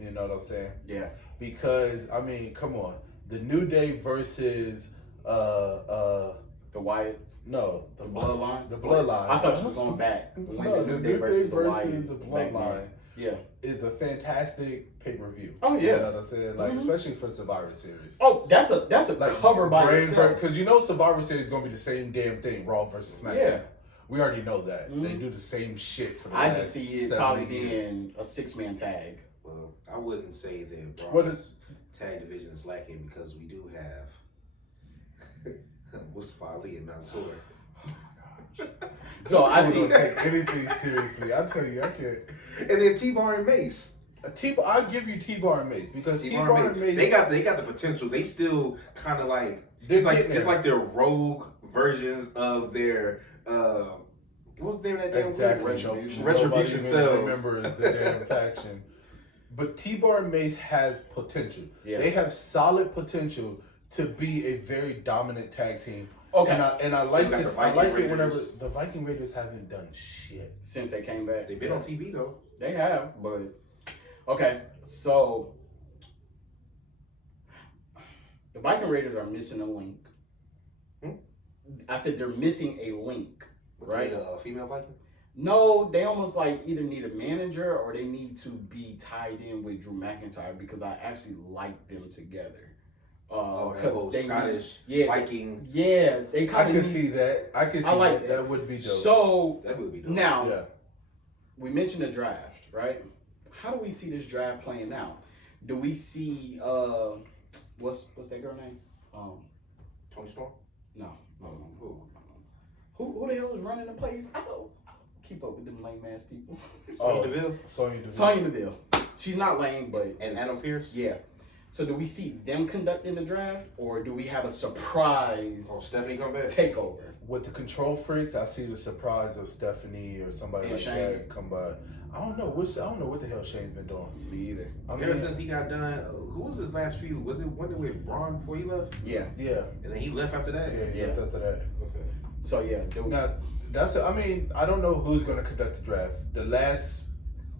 You know what I'm saying? Yeah. Because I mean, come on, the New Day versus the Wyatts. No, the Bloodline. The Bloodline. I thought you were going back. No, the New Day versus the Bloodline. Yeah. Is a fantastic pay-per-view. Oh yeah. You know what I'm saying? Like especially for Survivor Series. Oh, that's a like cover by itself. Because you know Survivor Series is gonna be the same damn thing, Raw versus SmackDown. Yeah. We already know that. They do the same shit for the last 70 years. I just see it probably being a 6-man tag. Well, I wouldn't say that Raw's tag division is lacking, because we do have Mustafa Ali and Mansoor. So I see. Don't take anything seriously. I tell you, I can't. And then T-Bar and Mace. I'll give you T-Bar and Mace, because T-Bar and Mace, they got the potential. They still kind of like it's like their rogue versions of their what's the name of that damn Exactly. Retribution selves. Remember the damn faction. But T-Bar and Mace has potential. Yeah. They have solid potential to be a very dominant tag team. Okay. And I like this. I like it whenever the Viking Raiders haven't done shit since they came back. They've been on TV though. They have, but okay. So the Viking Raiders are missing a link. I said they're missing a link, right? A female Viking? No, they almost like either need a manager or they need to be tied in with Drew McIntyre, because I actually like them together. That whole Scottish Viking. Yeah, they kind of. I can see that. I can see that. That would be dope. So that would be dope. Now, we mentioned the draft, right? How do we see this draft playing out? Do we see what's that girl name? Tony Storm? No. Who the hell is running the place? I don't keep up with them lame ass people. Sonya Deville. She's not lame, but and Adam Pearce. Yeah. So do we see them conducting the draft, or do we have a surprise? Stephanie come back. Takeover. With the Control Freaks, I see the surprise of Stephanie or somebody like Shane. that come by. I don't know what the hell Shane's been doing. Me either. Ever since he got done, who was his last feud? Was it one with Braun before he left? Yeah. Yeah. And then he left after that? Yeah, he left after that. Okay. So yeah. I don't know who's going to conduct the draft. The last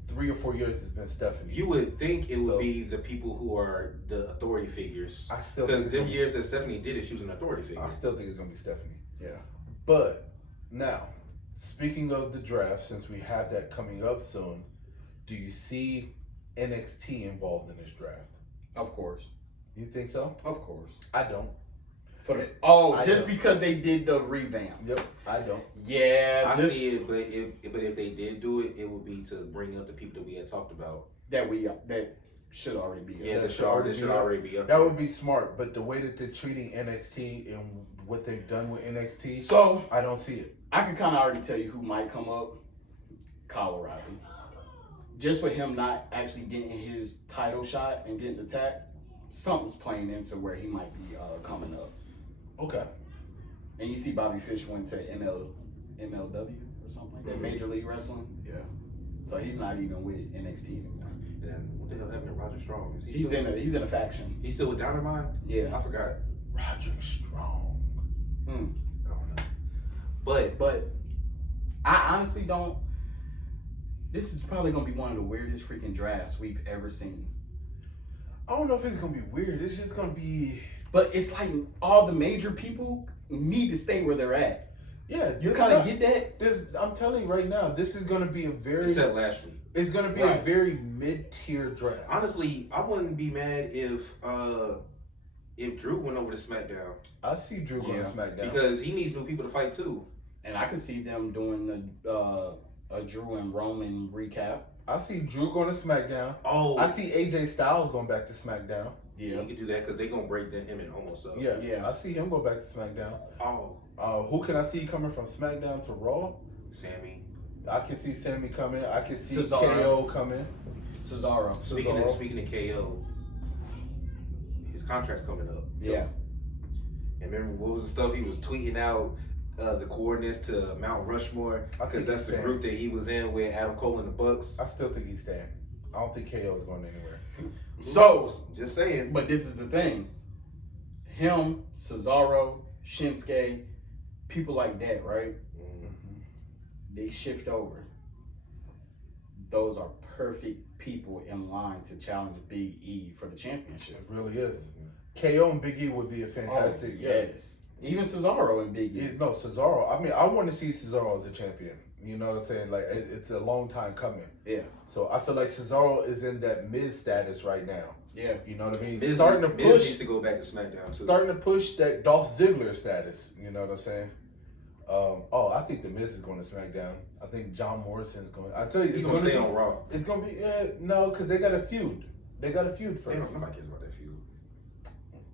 3 or 4 years has been Stephanie. You would think it would be the people who are the authority figures. I still because them years that Stephanie did it, she was an authority figure. I still think it's going to be Stephanie. Yeah. But now, speaking of the draft, since we have that coming up soon, do you see NXT involved in this draft? Of course. You think so? Of course. I don't. Because they did the revamp. Yep, I don't. Yeah, I see it, but if they did do it, it would be to bring up the people that we had talked about. That should already be. Yeah, that they should already be up. That would be smart, but the way that they're treating NXT and what they've done with NXT, So I don't see it. I can kind of already tell you who might come up. Kyle O'Reilly. Just with him not actually getting his title shot and getting attacked, something's playing into where he might be coming up. Okay. And you see Bobby Fish went to MLW or something like that, Major League Wrestling. Yeah. So he's not even with NXT anymore. And what the hell happened to Roger Strong? Is he He's still, in a faction. He's still with Dynamite? Yeah. I forgot. Roderick Strong. I don't know. But I honestly don't. This is probably gonna be one of the weirdest freaking drafts we've ever seen. I don't know if it's gonna be weird. It's just gonna be. But it's like all the major people need to stay where they're at. Yeah, You kind of get that. I'm telling you right now, this is gonna be a very. except Lashley. It's gonna be a very mid-tier draft. Honestly, I wouldn't be mad if Drew went over to SmackDown. I see Drew going to SmackDown because he needs new people to fight too. And I could see them doing a Drew and Roman recap. I see Drew going to SmackDown. Oh, I see AJ Styles going back to SmackDown. Yeah, you could do that because they're gonna break him in almost up. Yeah, I see him go back to SmackDown. Oh, who can I see coming from SmackDown to Raw? Sammy. I can see Sammy coming. I can see Cesaro. KO coming. Cesaro. Speaking of KO, his contract's coming up. Yeah. And remember what was the stuff he was tweeting out? The coordinates to Mount Rushmore, because that's the group that he was in with Adam Cole and the Bucks. I still think he's staying. I don't think KO is going anywhere. So, just saying. But this is the thing. Him, Cesaro, Shinsuke, people like that, right? Mm-hmm. They shift over. Those are perfect people in line to challenge Big E for the championship. It really is. KO and Big E would be a fantastic. Yes. Even Cesaro and Big E. No, Cesaro. I mean, I want to see Cesaro as a champion. You know what I'm saying? Like, it's a long time coming. Yeah. So I feel like Cesaro is in that mid status right now. Yeah. You know what I mean? Miz starting to push. Needs to go back to SmackDown too. Starting to push that Dolph Ziggler status. You know what I'm saying? I think the Miz is going to SmackDown. I think John Morrison's going. I tell you, he's going to stay on Raw. It's going to be no, because they got a feud. They got a feud first. Nobody cares about that feud.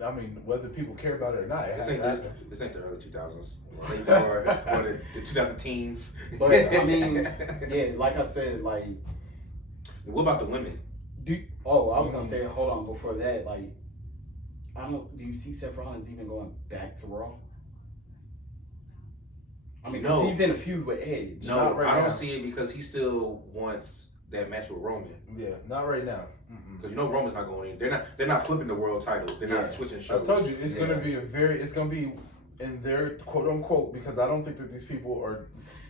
I mean, whether people care about it or not, this ain't the early 2000s or the 2010s. But I mean, yeah, like I said, like. What about the women? I was gonna say, hold on, before that, like, do you see Seth Rollins even going back to Raw? I mean, because he's in a feud with Edge. No, I don't see it because he still wants that match with Roman. Yeah, not right now. Because you know Roman's not going in. They're not flipping the world titles. They're not switching shows. I told you it's gonna be it's gonna be in their quote unquote, because I don't think that these people are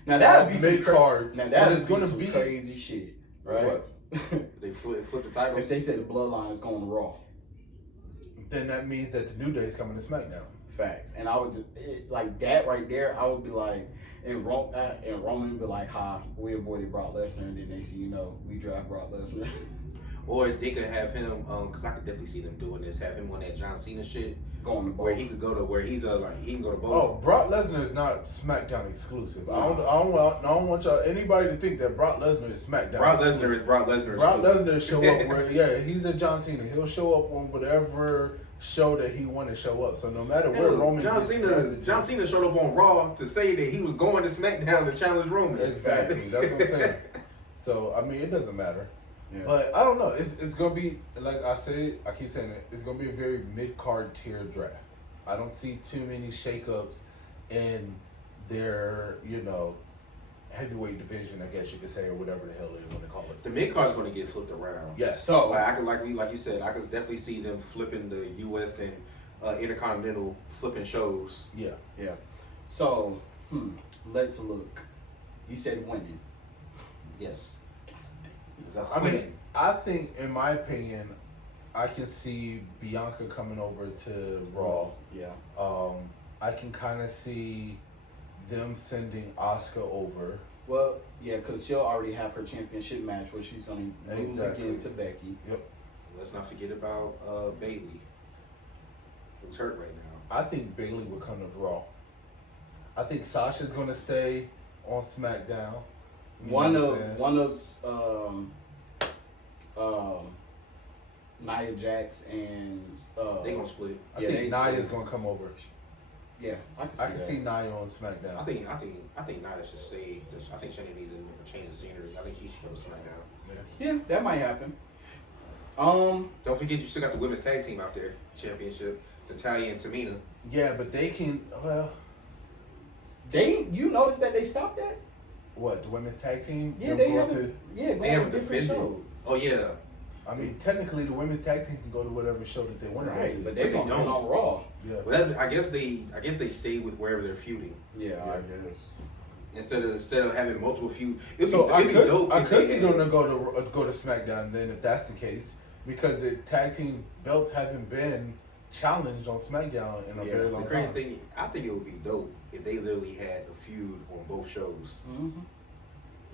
now that'd be mid card. Now that'd be some crazy shit, right? What? They flip the titles. If they say the Bloodline is going to Raw, then that means that the New Day is coming to SmackDown. Facts. And I would just like that right there. I would be like, and Roman would be like, "Ha, we avoided Brock Lesnar," and then next thing you know, we draft Brock Lesnar. Or they could have him, because I could definitely see them doing this. Have him on that John Cena shit, going to where he could go to where he's he can go to both. Oh, Brock Lesnar is not SmackDown exclusive. I don't want y'all anybody to think that Brock Lesnar is SmackDown. Brock Lesnar is Brock Lesnar. Brock Lesnar show up where he's a John Cena. He'll show up on whatever show that he want to show up. So no matter where Roman John Cena showed up on Raw to say that he was going to SmackDown to challenge Roman. Exactly. That's what I'm saying. So I mean, it doesn't matter. Yeah. But I don't know. It's gonna be, like I said, I keep saying it. It's gonna be a very mid-card tier draft. I don't see too many shakeups in their heavyweight division, I guess you could say, or whatever the hell they want to call it. The mid card's going to get flipped around. Yes. So like you said, I could definitely see them flipping the U.S. and Intercontinental flipping shows. Yeah. Yeah. So let's look. You said women. Yes. I mean, I think, in my opinion, I can see Bianca coming over to Raw. Yeah. I can kind of see them sending Asuka over. Well, yeah, because she'll already have her championship match where she's going to lose again to Becky. Yep. Let's not forget about Bayley, who's hurt right now. I think Bayley will come to Raw. I think Sasha's going to stay on SmackDown. Nia Jax and They gonna split. I Yeah, think they Nia's split. gonna come over. Yeah, I I can can see see that. Nia on SmackDown. I think Nia should stay. I think Shayna needs a change of scenery. I think she should go to SmackDown. Yeah, that might happen. Don't forget you still got the women's tag team out there, championship, Natalya and Tamina. Yeah, but they can. Well, you notice that they stopped that? what, the women's tag team? Yeah, Them they go haven't. Yeah, They haven't different defended. shows. Oh yeah, I mean, technically, the women's tag team can go to whatever show that they want to go Right, to. but they But they gonna be don't. on Raw. Yeah. well, I guess they stay with wherever they're feuding Yeah, I guess. instead of having multiple feuds. So I if could they see had- them to go to SmackDown then if that's the case, because the tag team belts haven't been challenged on SmackDown in a Yeah, very The long crazy time. thing, I think it would be dope if they literally had a feud on both shows. Mm-hmm.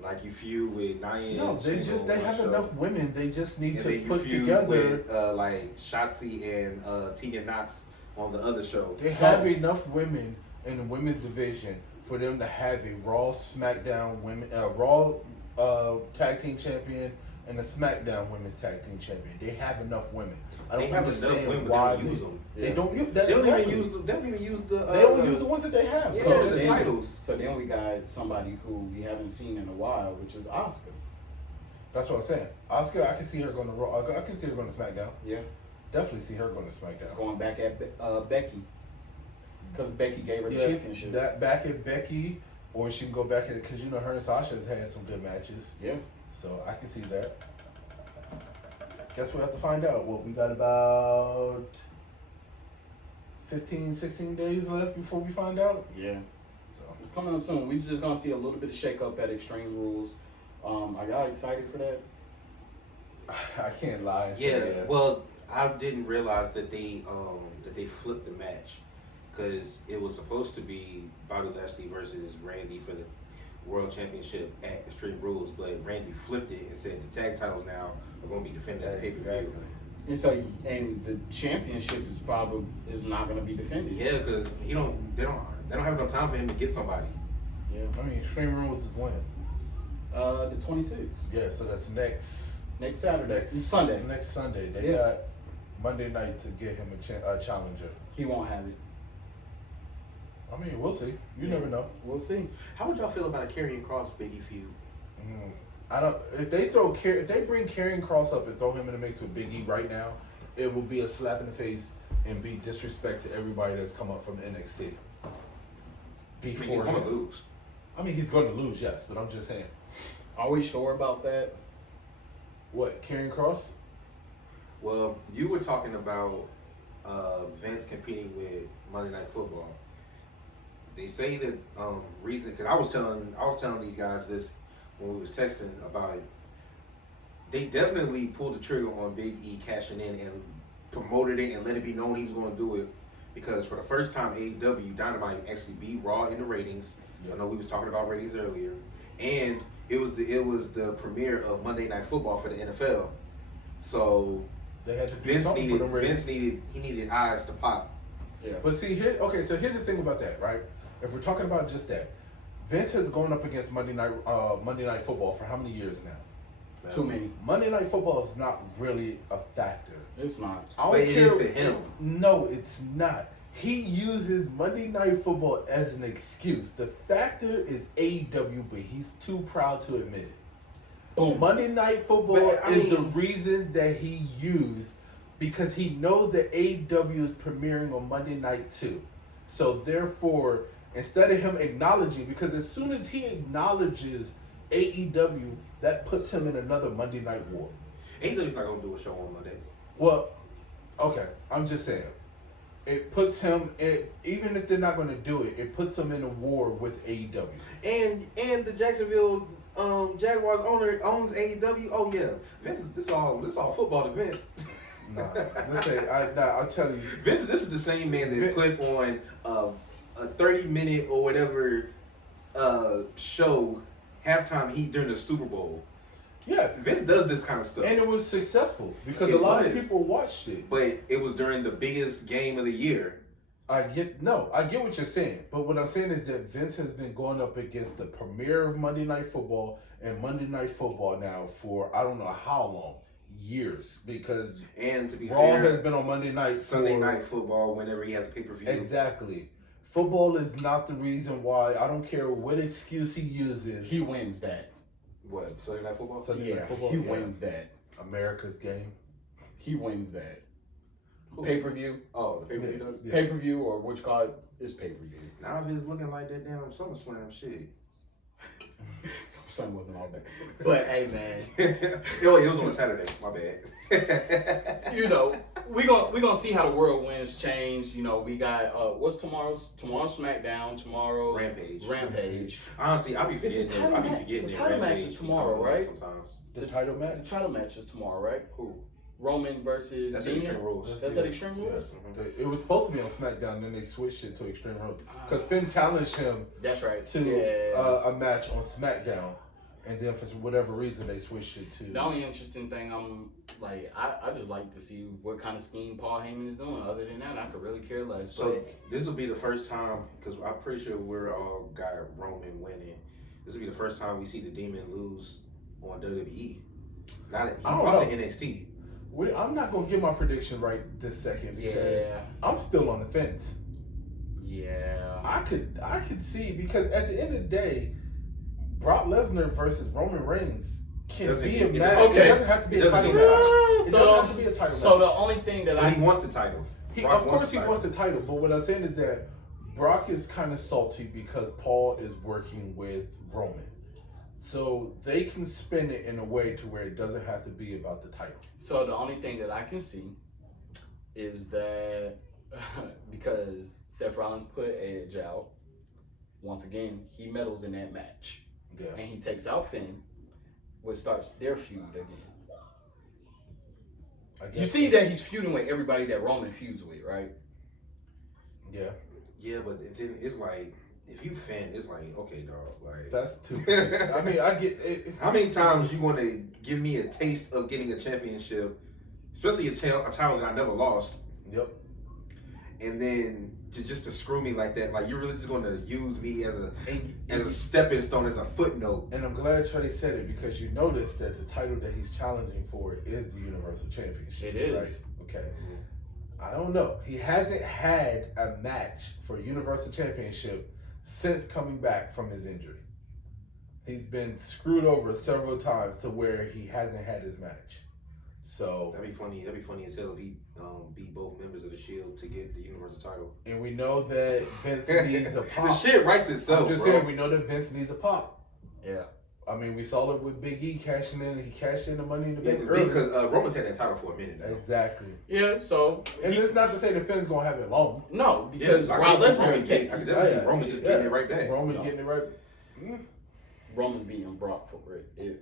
Like you feud with Nia. No, and they Shayna on they one have show, enough women. They just need and to then you put feud together. with like Shotzi and Tegan Knox on the other show. They have enough women in the women's division for them to have a Raw SmackDown women Raw tag team champion and a SmackDown women's tag team champion. They have enough women. I They don't have enough understand women, but why they don't use them. they Yeah. don't use that. They don't exactly. even use the. They don't even use the. They don't use the ones that they have. Yeah, So the they- titles. So then we got somebody who we haven't seen in a while, which is Asuka. That's what I'm saying. Asuka, I can see her going to Raw. I can see her going to SmackDown. Yeah, Definitely see her going to SmackDown. going back at Becky, because Becky gave her the Yeah, championship. that back at Becky, or she can go back at, because you know her and Sasha has had some good matches. Yeah. So I can see that. Guess we'll have to find out. Well, we got about 15, 16 days left before we find out. Yeah. So It's coming up soon. We're just gonna see a little bit of shake up at Extreme Rules. Are y'all excited for that? I can't lie and say Yeah, that. well, I didn't realize that they flipped the match because it was supposed to be Bobby Lashley versus Randy for the World Championship at Extreme Rules, but Randy flipped it and said the tag titles now are going to be defended at pay-per-view. Exactly. And so, and the championship is not gonna be defended. Yeah, because they don't have enough time for him to get somebody. Yeah. I mean, Extreme Rules is when? The 26th, Yeah, so that's next Saturday, Sunday. Next Sunday. They Yeah. got Monday night to get him a challenger. He won't have it. I mean, we'll see. You never know. We'll see. How would y'all feel about a Karrion Kross Biggie feud? I don't. If they bring Karrion Kross up and throw him in the mix with Big E right now, it will be a slap in the face and be disrespect to everybody that's come up from NXT. I mean, he's Before going to him. lose. I mean, he's going to lose, yes, but I'm just saying. Are we sure about that? What, Karrion Kross? Well, you were talking about Vince competing with Monday Night Football. They say that reason, because I was telling these guys this when we was texting about it. They definitely pulled the trigger on Big E cashing in and promoted it and let it be known he was going to do it because for the first time AEW Dynamite actually beat Raw in the ratings. Yeah. I know we was talking about ratings earlier, and it was the premiere of Monday Night Football for the NFL. So They had to do Vince something for them ratings. needed eyes to pop. Yeah. But see, so here's the thing about that, right? If we're talking about just that, Vince has gone up against Monday Night Football for how many years now? Too many. Monday Night Football is not really a factor. It's not. I don't But it care is to him. No, it's not. He uses Monday Night Football as an excuse. The factor is AEW, but he's too proud to admit it. Boom. Monday Night Football But, I is the mean- reason that he used because he knows that AEW is premiering on Monday night too. So therefore, instead of him acknowledging, because as soon as he acknowledges AEW, that puts him in another Monday Night War. AEW's not gonna do a show on Monday. Well, okay, I'm just saying. It puts him, even if they're not going to do it, it puts him in a war with AEW. And the Jacksonville Jaguars owner owns AEW. Oh yeah, Vince. This all football to Vince. Nah, I'll tell you. Vince. This is the same man that put on a 30-minute or whatever show halftime heat during the Super Bowl. Yeah, Vince does this kind of stuff. and it was successful because It a lot of was. people watched it. But it was during the biggest game of the year. I get what you're saying, but what I'm saying is that Vince has been going up against the premiere of Monday Night Football and Monday Night Football now for I don't know how long, years because And to be Raw fair, has been on Monday night, Sunday night football whenever he has a pay-per-view. Exactly. Football is not the reason why. I don't care what excuse he uses. He wins that. What, Sunday night football? Sunday night football? He wins that. America's game. He wins that. Who? Pay-per-view. Oh, the pay-per-view does? Yeah. Pay-per-view, or which card is pay-per-view. Now if it's looking like that damn SummerSlam shit. Sun wasn't all bad. But hey, man. It was on a Saturday. My bad. You know, we gonna see how the whirlwinds change. You know, we got what's tomorrow's SmackDown, tomorrow Rampage. Honestly, I be forgetting. The title match is tomorrow, right? Sometimes The title match? The title match is tomorrow, right? Who? Roman versus That's Demon? Extreme Rules. That's at Extreme Rules? Yes. It was supposed to be on SmackDown, then they switched it to Extreme Rules. Because Finn challenged him That's right. to a match on SmackDown, and then for whatever reason they switched it to. The only interesting thing I just like to see what kind of scheme Paul Heyman is doing. Other than that, I could really care less. So this will be the first time, because I'm pretty sure we're all got Roman winning. This will be the first time we see the Demon lose on WWE. Now that he lost to NXT. I'm not gonna get my prediction right this second because I'm still on the fence. Yeah. I could see, because at the end of the day, Brock Lesnar versus Roman Reigns can be a match. Okay. It doesn't have to be a title match. It doesn't have to be a title match. So the only thing that he wants the title. Of course he wants the title, but what I'm saying is that Brock is kind of salty because Paul is working with Roman. So they can spin it in a way to where it doesn't have to be about the title. So the only thing that I can see is that because Seth Rollins put Edge out, once again, he meddles in that match. Yeah. And he takes out Finn, which starts their feud again. You see that he's feuding with everybody that Roman feuds with, right? Yeah. Yeah, but it's like, if you Finn, it's like, okay, dog, like that's too big. I mean, I get it. How many times you want to give me a taste of getting a championship, especially a title that I never lost? Yep. And then to screw me like that, like you're really just going to use me as a stepping stone, as a footnote. And I'm glad Trey said it, because you notice that the title that he's challenging for is the Universal Championship. It is. Right? Okay. I don't know. He hasn't had a match for a Universal Championship since coming back from his injury. He's been screwed over several times to where he hasn't had his match. So that'd be funny as hell if he beat both members of the Shield to get the Universal title. And we know that Vince needs a pop. The shit writes itself. I'm just saying, we know that Vince needs a pop. Yeah. I mean, we saw it with Big E cashing in. He cashed in the Money in the Bank early. Because Roman's had that title for a minute now. Exactly. Yeah, so... And it's not to say that Finn's going to have it long. No, because Brock Lesnar can take... I could definitely see Roman just getting it right back. Roman getting it right... Roman's beating Brock for it, if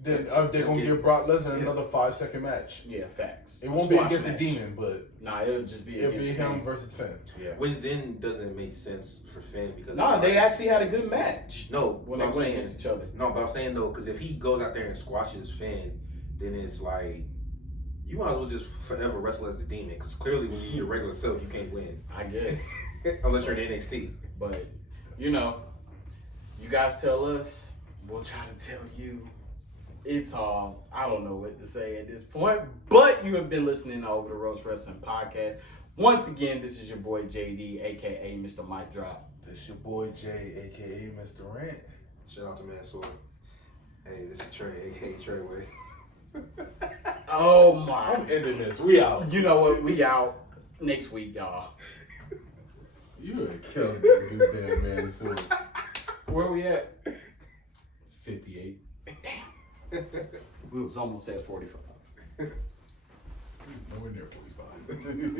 then they're going to give Brock Lesnar another 5-second match. Yeah, facts. It won't be against the Demon, but... Nah, it'll just be it'll be him versus Finn. Yeah. Which then doesn't make sense for Finn because... Nah, they actually had a good match. No, when they went against each other. No, but I'm saying though, because if he goes out there and squashes Finn, then it's like, you might as well just forever wrestle as the Demon, because clearly when you're your regular self, you can't win. I guess. Unless you're in NXT. But, you know, you guys tell us, we'll try to tell you. It's all, I don't know what to say at this point, but you have been listening to Over the Ropes Wrestling Podcast. Once again, this is your boy JD, aka Mr. Mike Drop. This your boy Jay, aka Mr. Rant. Shout out to Mansoor. Hey, this is Trey, aka Treyway. Oh my. I'm ending this. We out. You know what? We out next week, y'all. You would kill this damn Mansoor. Where we at? It's 58. Damn. We was almost at 45. Nowhere near 45.